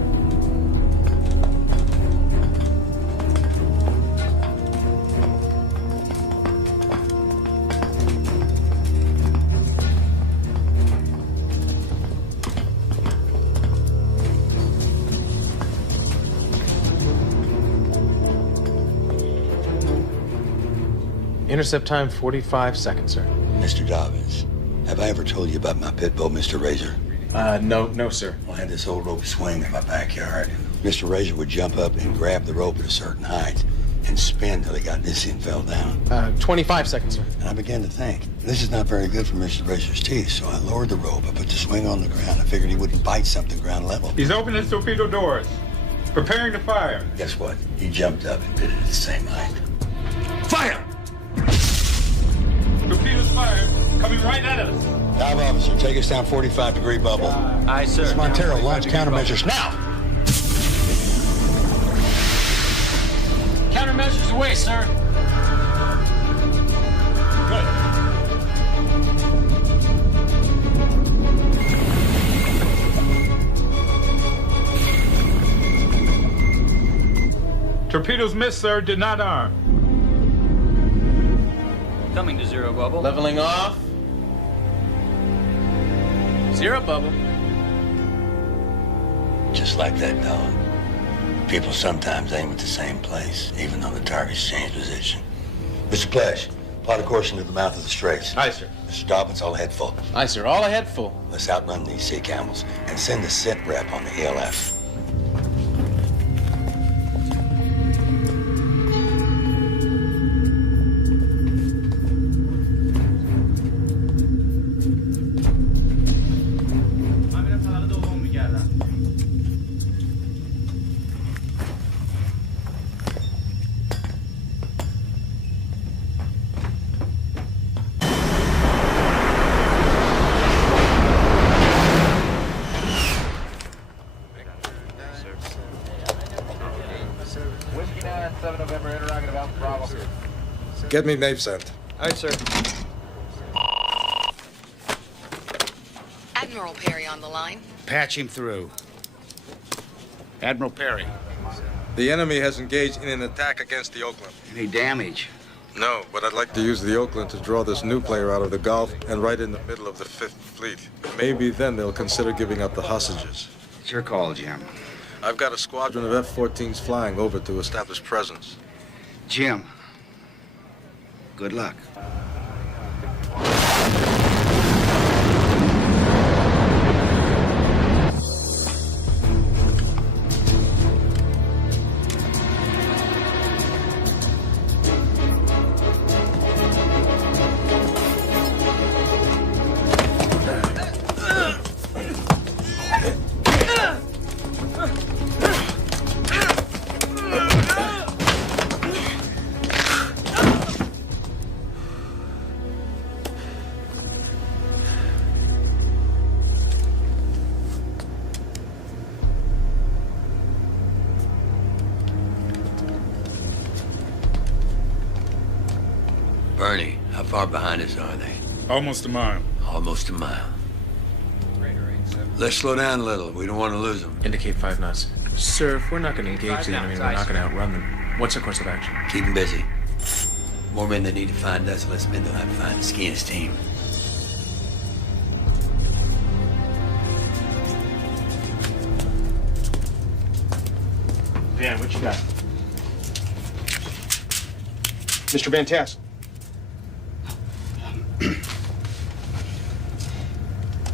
Intercept time 45 seconds, sir. Mr. Dobbins, have I ever told you about my pit bull, Mr. Razor? No, sir. Well, I had this old rope swing in my backyard. Mr. Razor would jump up and grab the rope at a certain height and spin till he got dizzy and fell down. 25 seconds, sir. And I began to think, this is not very good for Mr. Razor's teeth, so I lowered the rope. I put the swing on the ground. I figured he wouldn't bite something ground level. He's opening his torpedo doors. Preparing to fire. Guess what? He jumped up and bit it at the same height. Fire! Torpedoes fired. Coming right at us. Dive officer, take us down 45-degree bubble. Aye, sir. Mr. Montero, launch countermeasures now. Countermeasures away, sir. Good. Torpedoes missed, sir. Did not arm. Coming to zero bubble. Leveling off. Zero bubble. Just like that dog. People sometimes aim at the same place, even though the target's changed position. Mr. Flesh, plot a course into the mouth of the straits. Aye, sir. Mr. Dobbins, all ahead full. Aye, sir. All ahead full. Let's outrun these sea camels and send a sit rep on the ELF. Get me Nave sent. Aye, sir. Admiral Perry on the line. Patch him through. Admiral Perry. The enemy has engaged in an attack against the Oakland. Any damage? No, but I'd like to use the Oakland to draw this nuclear out of the Gulf and right in the middle of the Fifth Fleet. Maybe then they'll consider giving up the hostages. It's your call, Jim. I've got a squadron of F-14s flying over to establish presence. Jim, good luck. far behind us are they? Almost a mile. Almost a mile. Let's slow down a little. We don't want to lose them. Indicate 5 knots. Sir, if we're not going to engage the enemy, we're not going to outrun them. What's the course of action? Keep them busy. More men that need to find us, less men they'll have to find the Skian's team. Van, what you got? Mr. Van Tassel.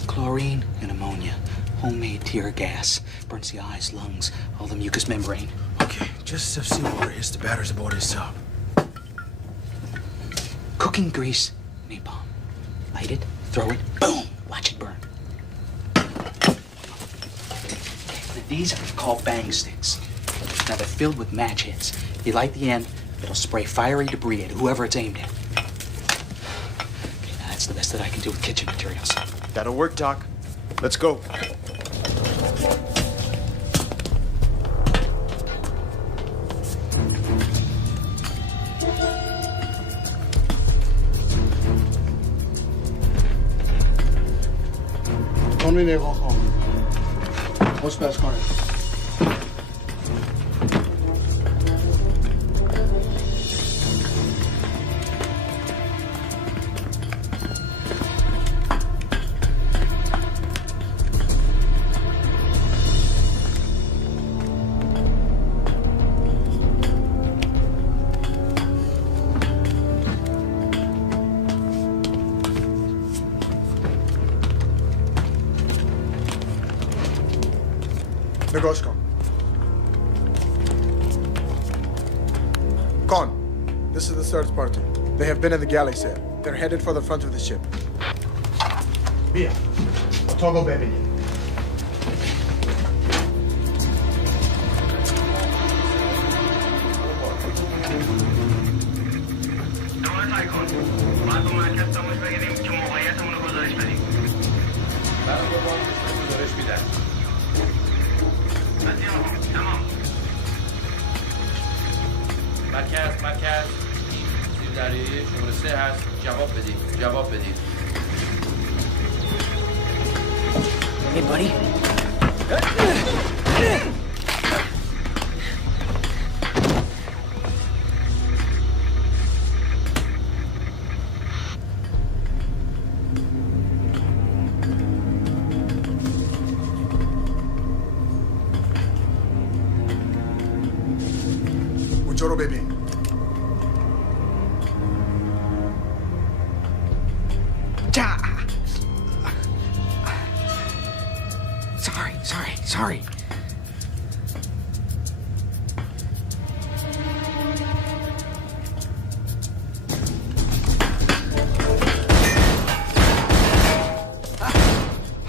Chlorine and ammonia. Homemade tear gas. Burns the eyes, lungs, all the mucous membrane. Okay, just enough seawater hits the batters aboard his sub. Cooking grease, napalm. Light it, throw it, boom! Watch it burn. Okay, these are called bang sticks. Now they're filled with match hits. You light the end, it'll spray fiery debris at whoever it's aimed at. Okay, now that's the best that I can do with kitchen materials. That'll work, Doc. Let's go. خانه نگاه خان آشپزخانه نگاش کن. Con, this is the search party. They have been in the galley here. They're headed for the front of the ship. بیا. اتاقو ببینید. باید با مرکز تماس بگیریم که موقعیتمون رو گزارش بدیم. برای با گزارش میدن. تمام. مرکز سیب دریایی شماره 3 هست. جواب بدید. Hey, buddy. اونجا رو ببین. Sorry.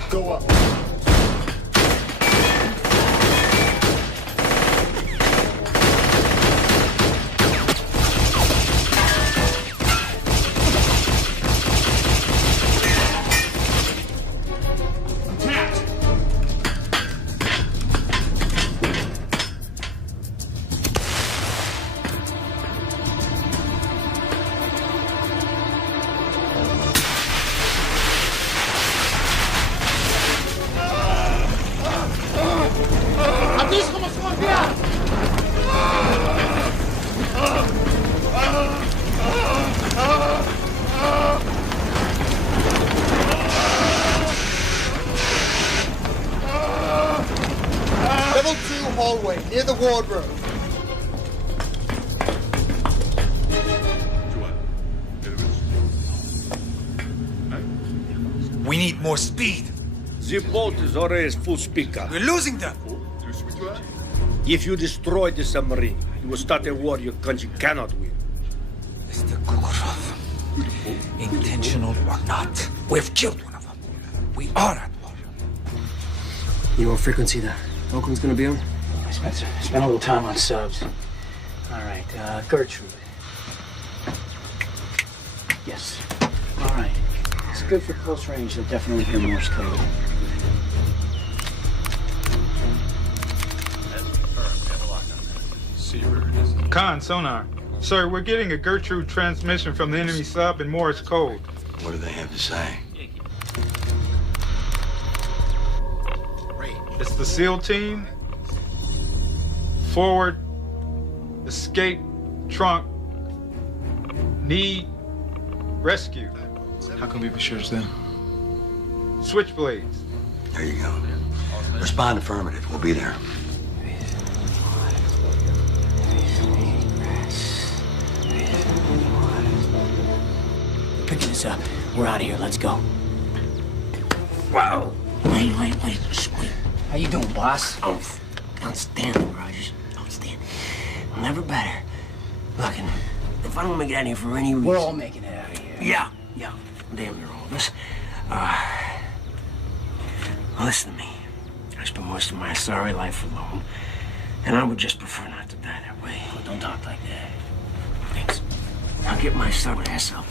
Go up. Level 2 hallway, near the wardrobe. We need more speed. The boat is already full speed. We're losing them. If you destroy the submarine, you will start a war your country cannot win. Mr. Kukurov, intentional or not, we've killed one of them. We are at war. You know what frequency the Oakland's gonna be on? Spencer, spend a little time on subs. All right, Gertrude. Yes. All right. It's good for close range. They'll definitely hear Morse code. Con, sonar. Sir, we're getting a Gertrude transmission from the enemy sub in Morse code. What do they have to say? It's the SEAL team. Forward. Escape. Trunk. Need. Rescue. How can we be sure it's them? Switchblades. There you go. Respond affirmative. We'll be there. Picking this up. We're out of here. Let's go. Wow. Wait. How you doing, boss? Outstanding, Rogers. Outstanding. Never better. Look, and if I don't make it out of here for any reason... We're all making it out of here. Yeah. Damn near all of us. Well, listen to me. I spent most of my sorry life alone, and I would just prefer not to die that way. Oh, don't talk like that. Thanks. I'll get my stubborn ass up.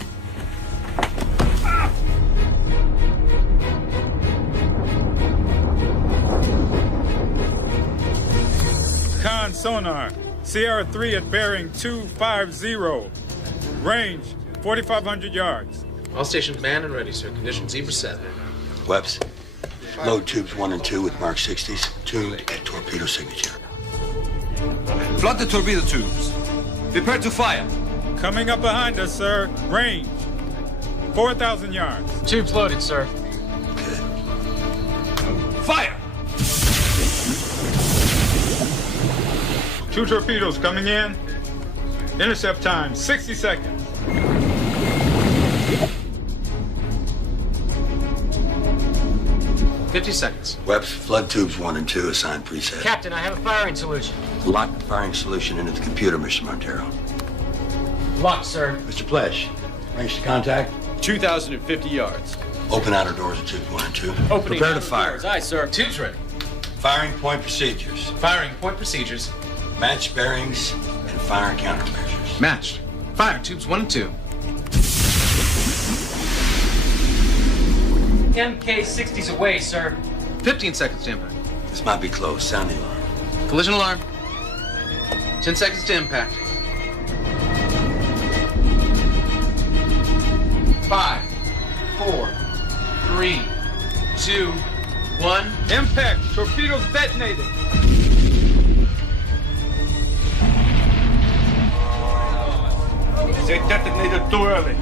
Con sonar. Sierra 3 at bearing 250. Range 4,500 yards. All stations manned and ready, sir. Condition Zebra 7. Webs, load tubes 1 and 2 with Mark 60s, tuned at torpedo signature. Flood the torpedo tubes. Prepare to fire. Coming up behind us, sir. Range 4,000 yards. Tubes loaded, sir. Fire! 2 torpedoes coming in. Intercept time 60 seconds. $50 seconds. Webs, flood tubes 1 and 2, assigned preset. Captain, I have a firing solution. Lock the firing solution into the computer, Mr. Montero. Locked, sir. Mr. Pledge, range to contact. 2,050 yards. Open outer doors of tubes 1 and 2. Opening Prepare to outer fire. doors. Aye, sir. Tubes ready. Firing point procedures. Firing point procedures. Match bearings and firing countermeasures. Matched. Fire tubes 1 and 2. MK-60's away, sir. 15 seconds to impact. This might be close. Sound the alarm. Collision alarm. 10 seconds to impact. 5, 4, 3, 2, 1. Impact. Torpedoes detonated. They detonated too early.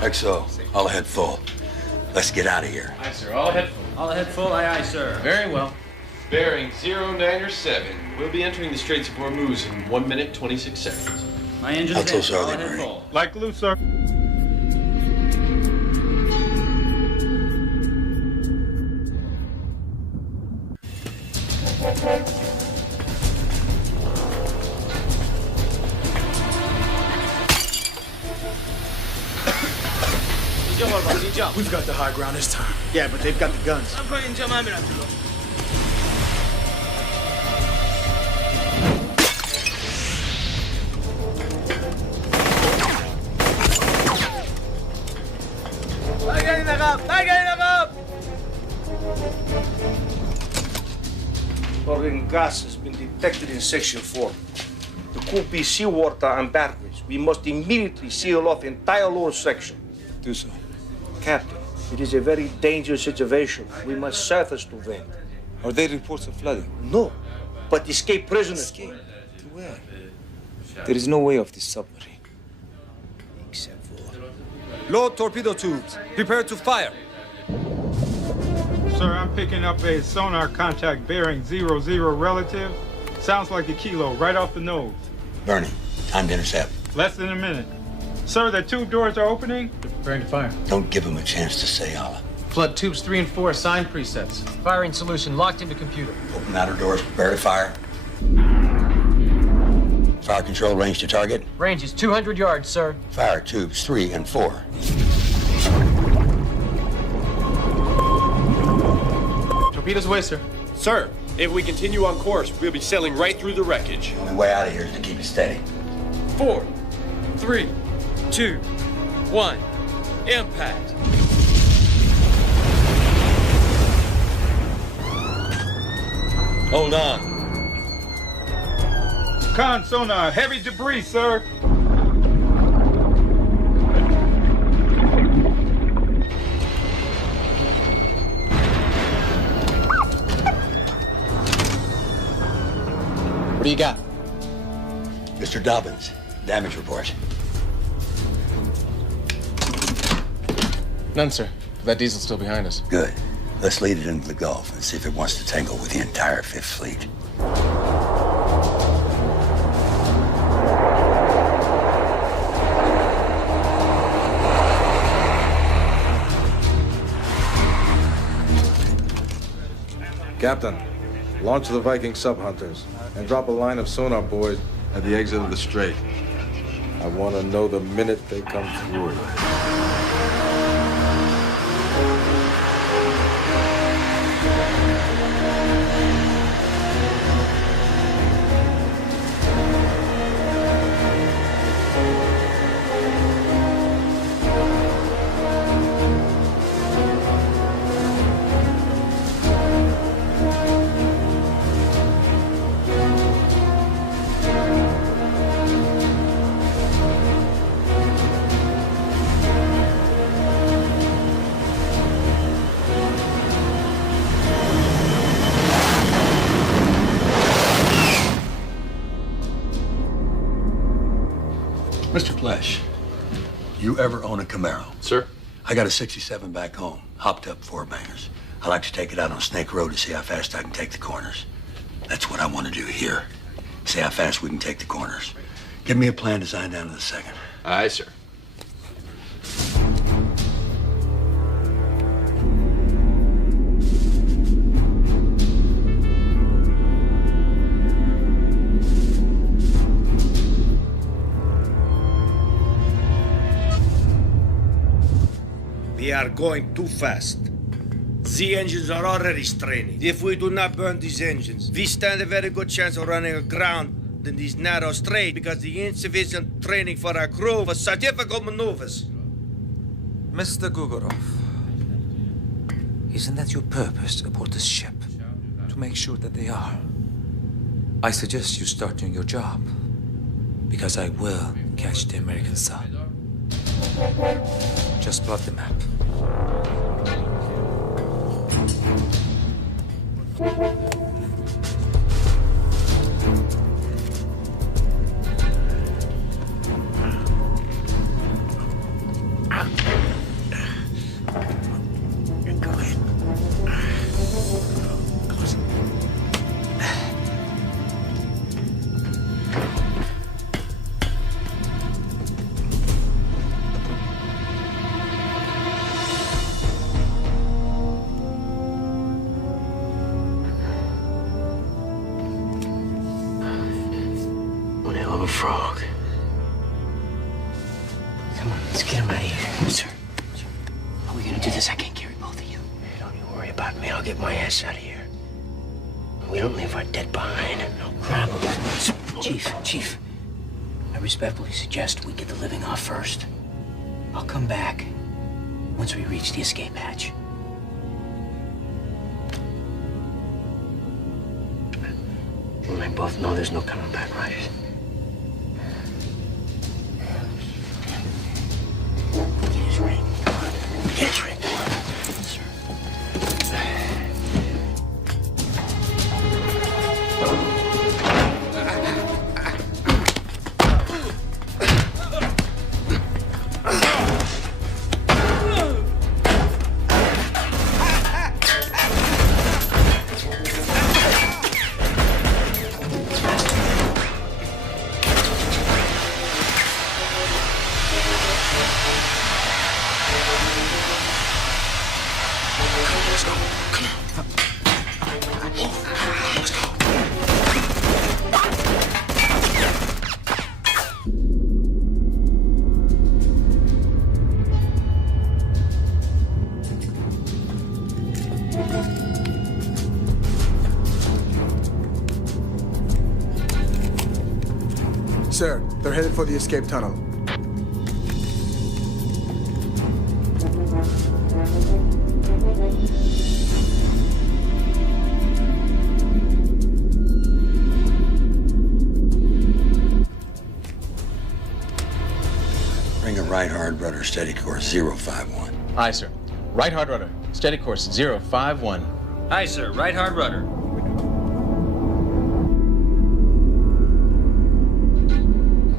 XO, all ahead full. Let's get out of here. Aye, sir. All ahead full. All ahead full, aye, sir. Very well. Bearing 097. We'll be entering the Straits of Hormuz in 1 minute, 26 seconds. My engine's How close in. are All they, ahead Murray? full. Like loose, sir. We've got the high ground this time. Yeah, but they've got the guns. Chlorine gas has been detected in Section 4. There could be seawater and batteries. We must immediately seal off the entire lower section. Do so. Captain, it is a very dangerous situation. We must surface to vent. Are there reports of flooding? No, but escape prisoners. Escape? To where? There is no way off this submarine. Except for... Load torpedo tubes. Prepare to fire. Sir, I'm picking up a sonar contact bearing 00 relative. Sounds like a kilo, right off the nose. Bernie, time to intercept. Less than a minute. Sir, the tube doors are opening. Preparing to fire. Don't give him a chance to say Allah. Flood tubes 3 and 4, assigned presets. Firing solution locked into computer. Open outer doors, prepare to fire. Fire control range to target. Range is 200 yards, sir. Fire tubes 3 and 4. Torpedoes away, sir. Sir, if we continue on course, we'll be sailing right through the wreckage. The only way out of here is to keep it steady. 4, 3, 2, 1. Impact. Hold on. Con sonar, heavy debris, sir. What do you got? Mr. Dobbins, damage report. None, sir. That diesel's still behind us. Good. Let's lead it into the Gulf and see if it wants to tangle with the entire Fifth Fleet. Captain, launch the Viking sub-hunters and drop a line of sonar buoys at the exit of the strait. I want to know the minute they come through. Mr. Flesh, you ever own a Camaro? Sir? I got a 67 back home, hopped up four bangers. I like to take it out on Snake Road to see how fast I can take the corners. That's what I want to do here. See how fast we can take the corners. Give me a plan designed down to the second. Aye, sir. We are going too fast. The engines are already straining. If we do not burn these engines, we stand a very good chance of running aground in these narrow straits because the insufficient training for our crew for such difficult maneuvers. Mr. Gugurov, isn't that your purpose aboard this ship? To make sure that they are. I suggest you start doing your job, because I will catch the American sun. Just plot the map. Frog. Come on, let's get him out of here. Sir, how are we gonna do this? I can't carry both of you. Don't you worry about me. I'll get my ass out of here. We don't leave our dead behind. No problem. Chief, I respectfully suggest we get the living off first. I'll come back once we reach the escape hatch. You and I both know there's no coming back, right? Sir, they're headed for the escape tunnel. right hard rudder, steady course 051. Aye, sir. Right hard rudder. Steady course 051. Aye, sir. Right hard rudder.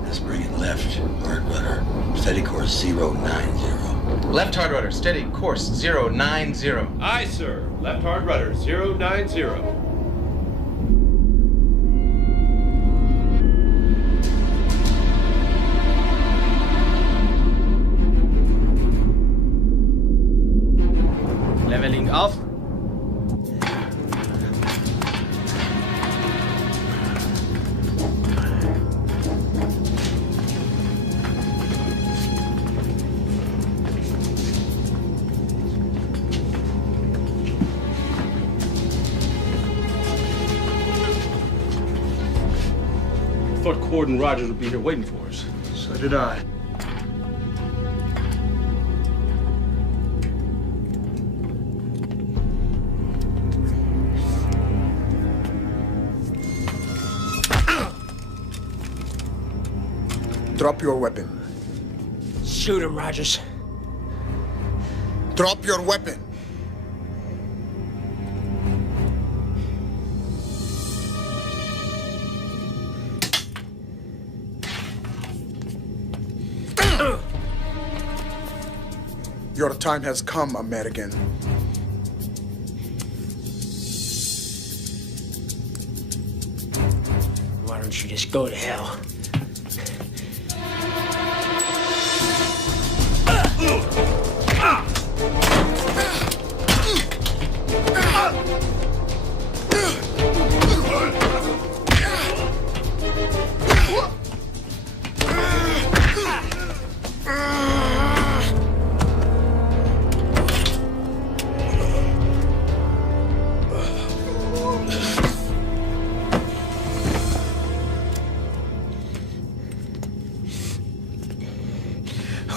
Let's bring it left hard rudder, steady course 090. Left hard rudder. Steady course 090. Aye, sir. Left hard rudder, 090. Leveling off. I thought Cord and Rogers would be here waiting for us. So did I. Drop your weapon. Shoot him, Rogers. Drop your weapon. Your time has come, American. Why don't you just go to hell?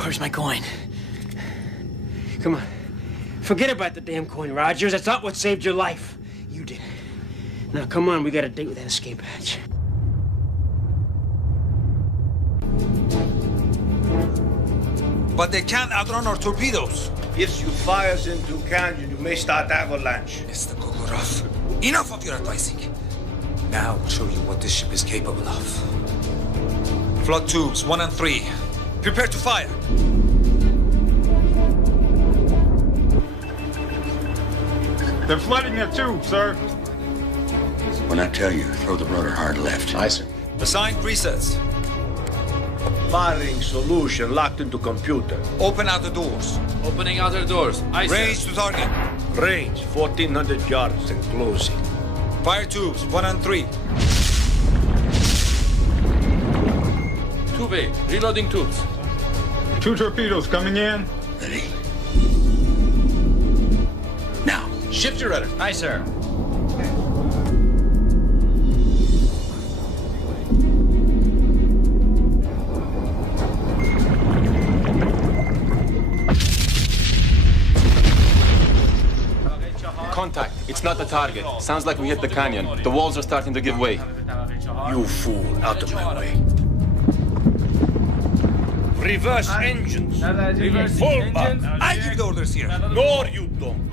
Where's my coin? Come on. Forget about the damn coin, Rogers. That's not what saved your life. You did. Now, come on. We got a date with that escape hatch. But they can't outrun our torpedoes. If you fires into canyon, you may start avalanche. Mr. Gogorov, enough of your advising. Now we'll show you what this ship is capable of. Flood tubes 1 and 3. Prepare to fire. They're flooding the tube, sir. When I tell you, throw the rudder hard left. Aye, sir. Assign presets. Firing solution locked into computer. Open outer doors. Opening outer doors. Aye, sir. Range to target. Range 1,400 yards and closing. Fire tubes 1 and 3. 2-way. Reloading tubes. 2 torpedoes coming in. Ready? Now, shift your rudder. Aye, sir. Contact. It's not the target. Sounds like we hit the canyon. The walls are starting to give way. You fool, out of my way. Reverse engines. Reverse Full engines. back. I give the orders here. No, you don't.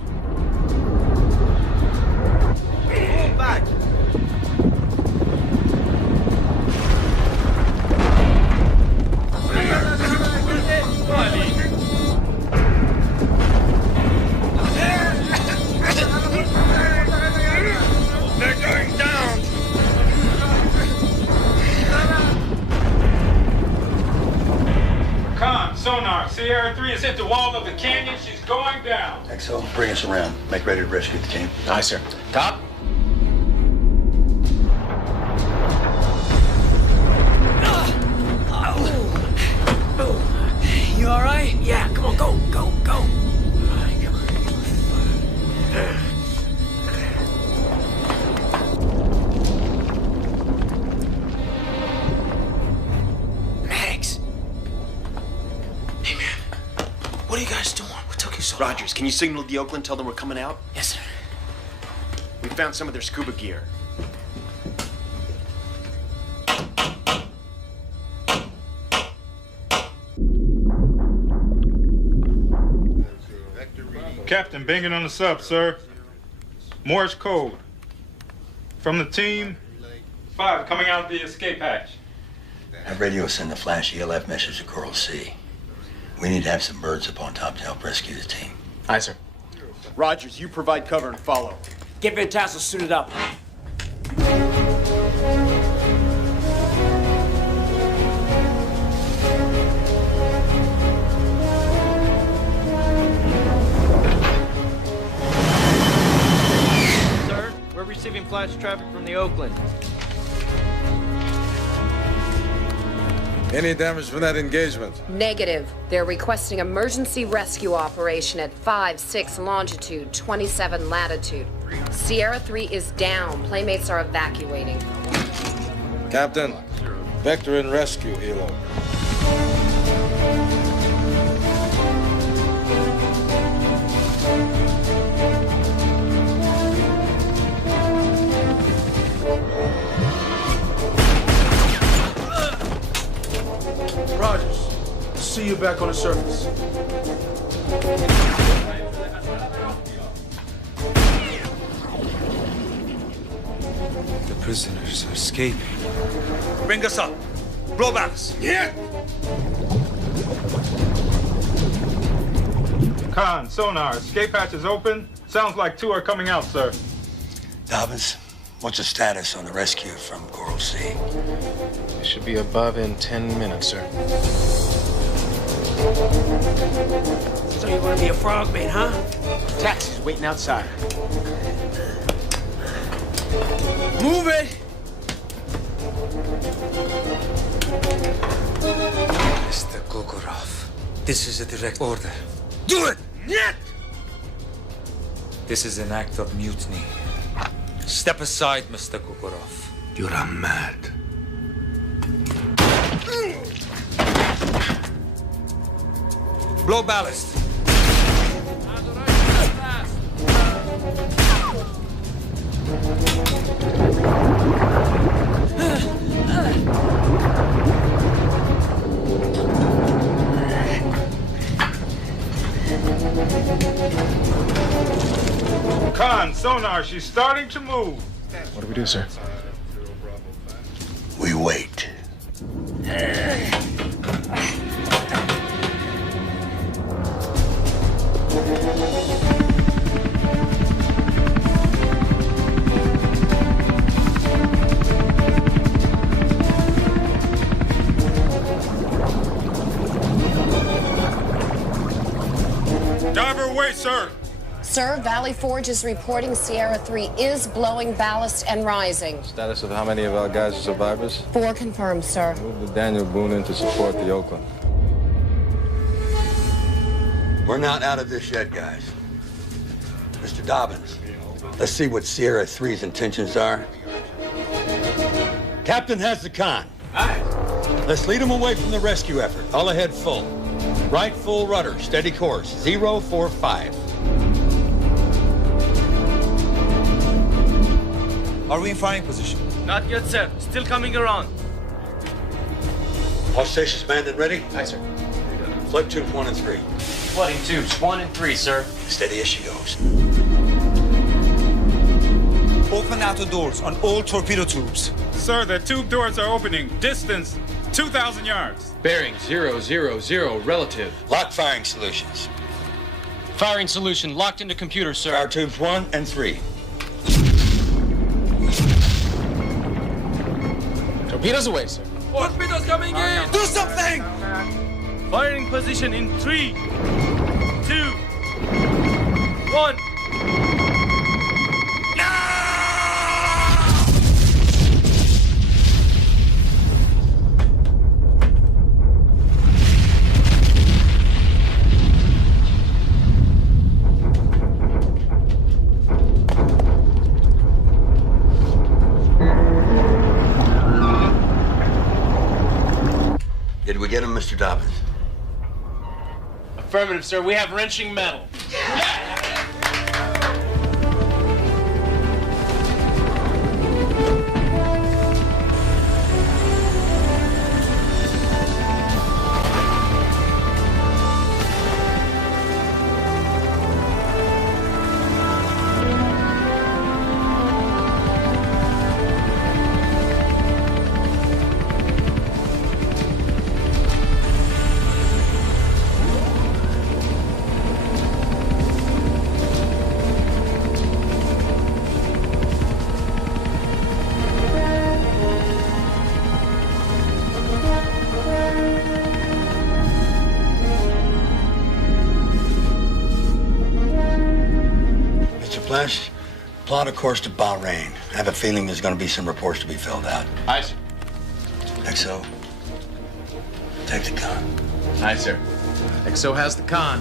Pull back. They're going down. Con, sonar. Sierra 3 has hit the wall of the canyon. She's going down. XO, bring us around. Make ready to rescue the team. Aye, sir. Top. You all right? Yeah, come on, go, go, go. Max. Hey, man. What are you guys doing? What took you so long? Rogers, can you signal the Oakland, tell them we're coming out? Yes, sir. We found some of their scuba gear. Captain banging on the sub, sir. Morse code. From the team, 5 coming out the escape hatch. Have radio send a flash ELF message to Coral C. We need to have some birds up on top to help rescue the team. Aye, sir. Rogers, you provide cover and follow. Get Van Tassel suited up. Sir, we're receiving flash traffic from the Oakland. Any damage from that engagement? Negative. They're requesting emergency rescue operation at 5-6 longitude, 27 latitude. Sierra 3 is down. Playmates are evacuating. Captain, vector and rescue helo. Rogers, see you back on the surface. The prisoners are escaping. Bring us up. Blow ballast. Yeah! Con, sonar, escape hatch is open. Sounds like 2 are coming out, sir. Dobbins, what's the status on the rescue from Coral C? It should be above in 10 minutes, sir. So you want to be a frogman, huh? Taxi's waiting outside. Move it! Mr. Gogorov, this is a direct order. Do it! Yet! This is an act of mutiny. Step aside, Mr. Gogorov. You're mad. Blow ballast. Con, sonar, she's starting to move. What do we do, sir? We wait. Diver away, sir. Sir, Valley Forge is reporting Sierra 3 is blowing ballast and rising. Status of how many of our guys are survivors? 4 confirmed, sir. Move the Daniel Boone in to support the Oakland. We're not out of this yet, guys. Mr. Dobbins, let's see what Sierra 3's intentions are. Captain has the con. Aye. Let's lead him away from the rescue effort. All ahead full. Right full rudder, steady course, 045. Are we in firing position? Not yet, sir. Still coming around. All stations manned and ready? Aye, sir. Flood tubes 1 and 3. Flooding tubes 1 and 3, sir. Steady as she goes. Open outer doors on all torpedo tubes. Sir, the tube doors are opening. Distance 2,000 yards. Bearing 000 relative. Lock firing solutions. Firing solution locked into computer, sir. Fire tubes 1 and 3. Torpedoes away, sir. Torpedoes coming in! Do something! Firing position in 3, 2, 1. Did we get him, Mr. Dobbins? Affirmative, sir. We have wrenching metal. Flash, plot a course to Bahrain. I have a feeling there's going to be some reports to be filled out. Aye, sir. XO, take the con. Aye, sir. XO has the con.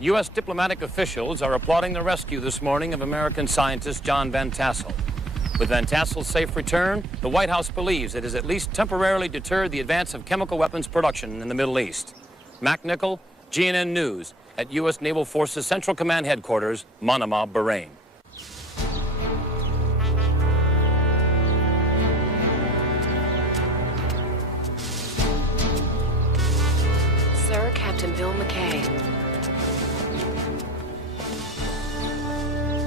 U.S. diplomatic officials are applauding the rescue this morning of American scientist John Van Tassel. With Van Tassel's safe return, the White House believes it has at least temporarily deterred the advance of chemical weapons production in the Middle East. Mac Nichol, GNN News, at U.S. Naval Forces Central Command Headquarters, Manama, Bahrain. Sir, Captain Bill McKay.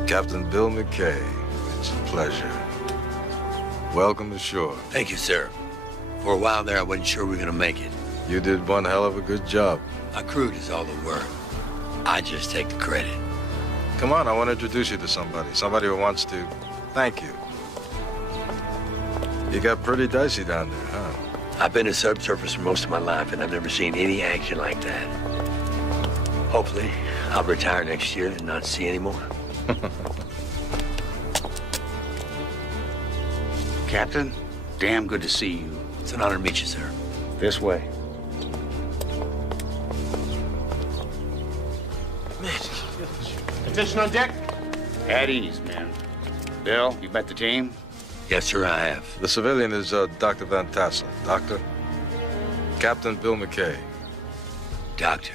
Captain Bill McKay, it's a pleasure. Welcome ashore. Thank you, sir. For a while there, I wasn't sure we were going to make it. You did one hell of a good job. My crew does all the work. I just take the credit. Come on, I want to introduce you to somebody. Somebody who wants to thank you. You got pretty dicey down there, huh? I've been a subsurface for most of my life, and I've never seen any action like that. Hopefully, I'll retire next year and not see any more. Captain, damn good to see you. It's an honor to meet you, sir. This way. Attention on deck. At ease, man. Bill, you met the team? Yes, sir, I have. The civilian is Dr. Van Tassel. Doctor? Captain Bill McKay. Doctor.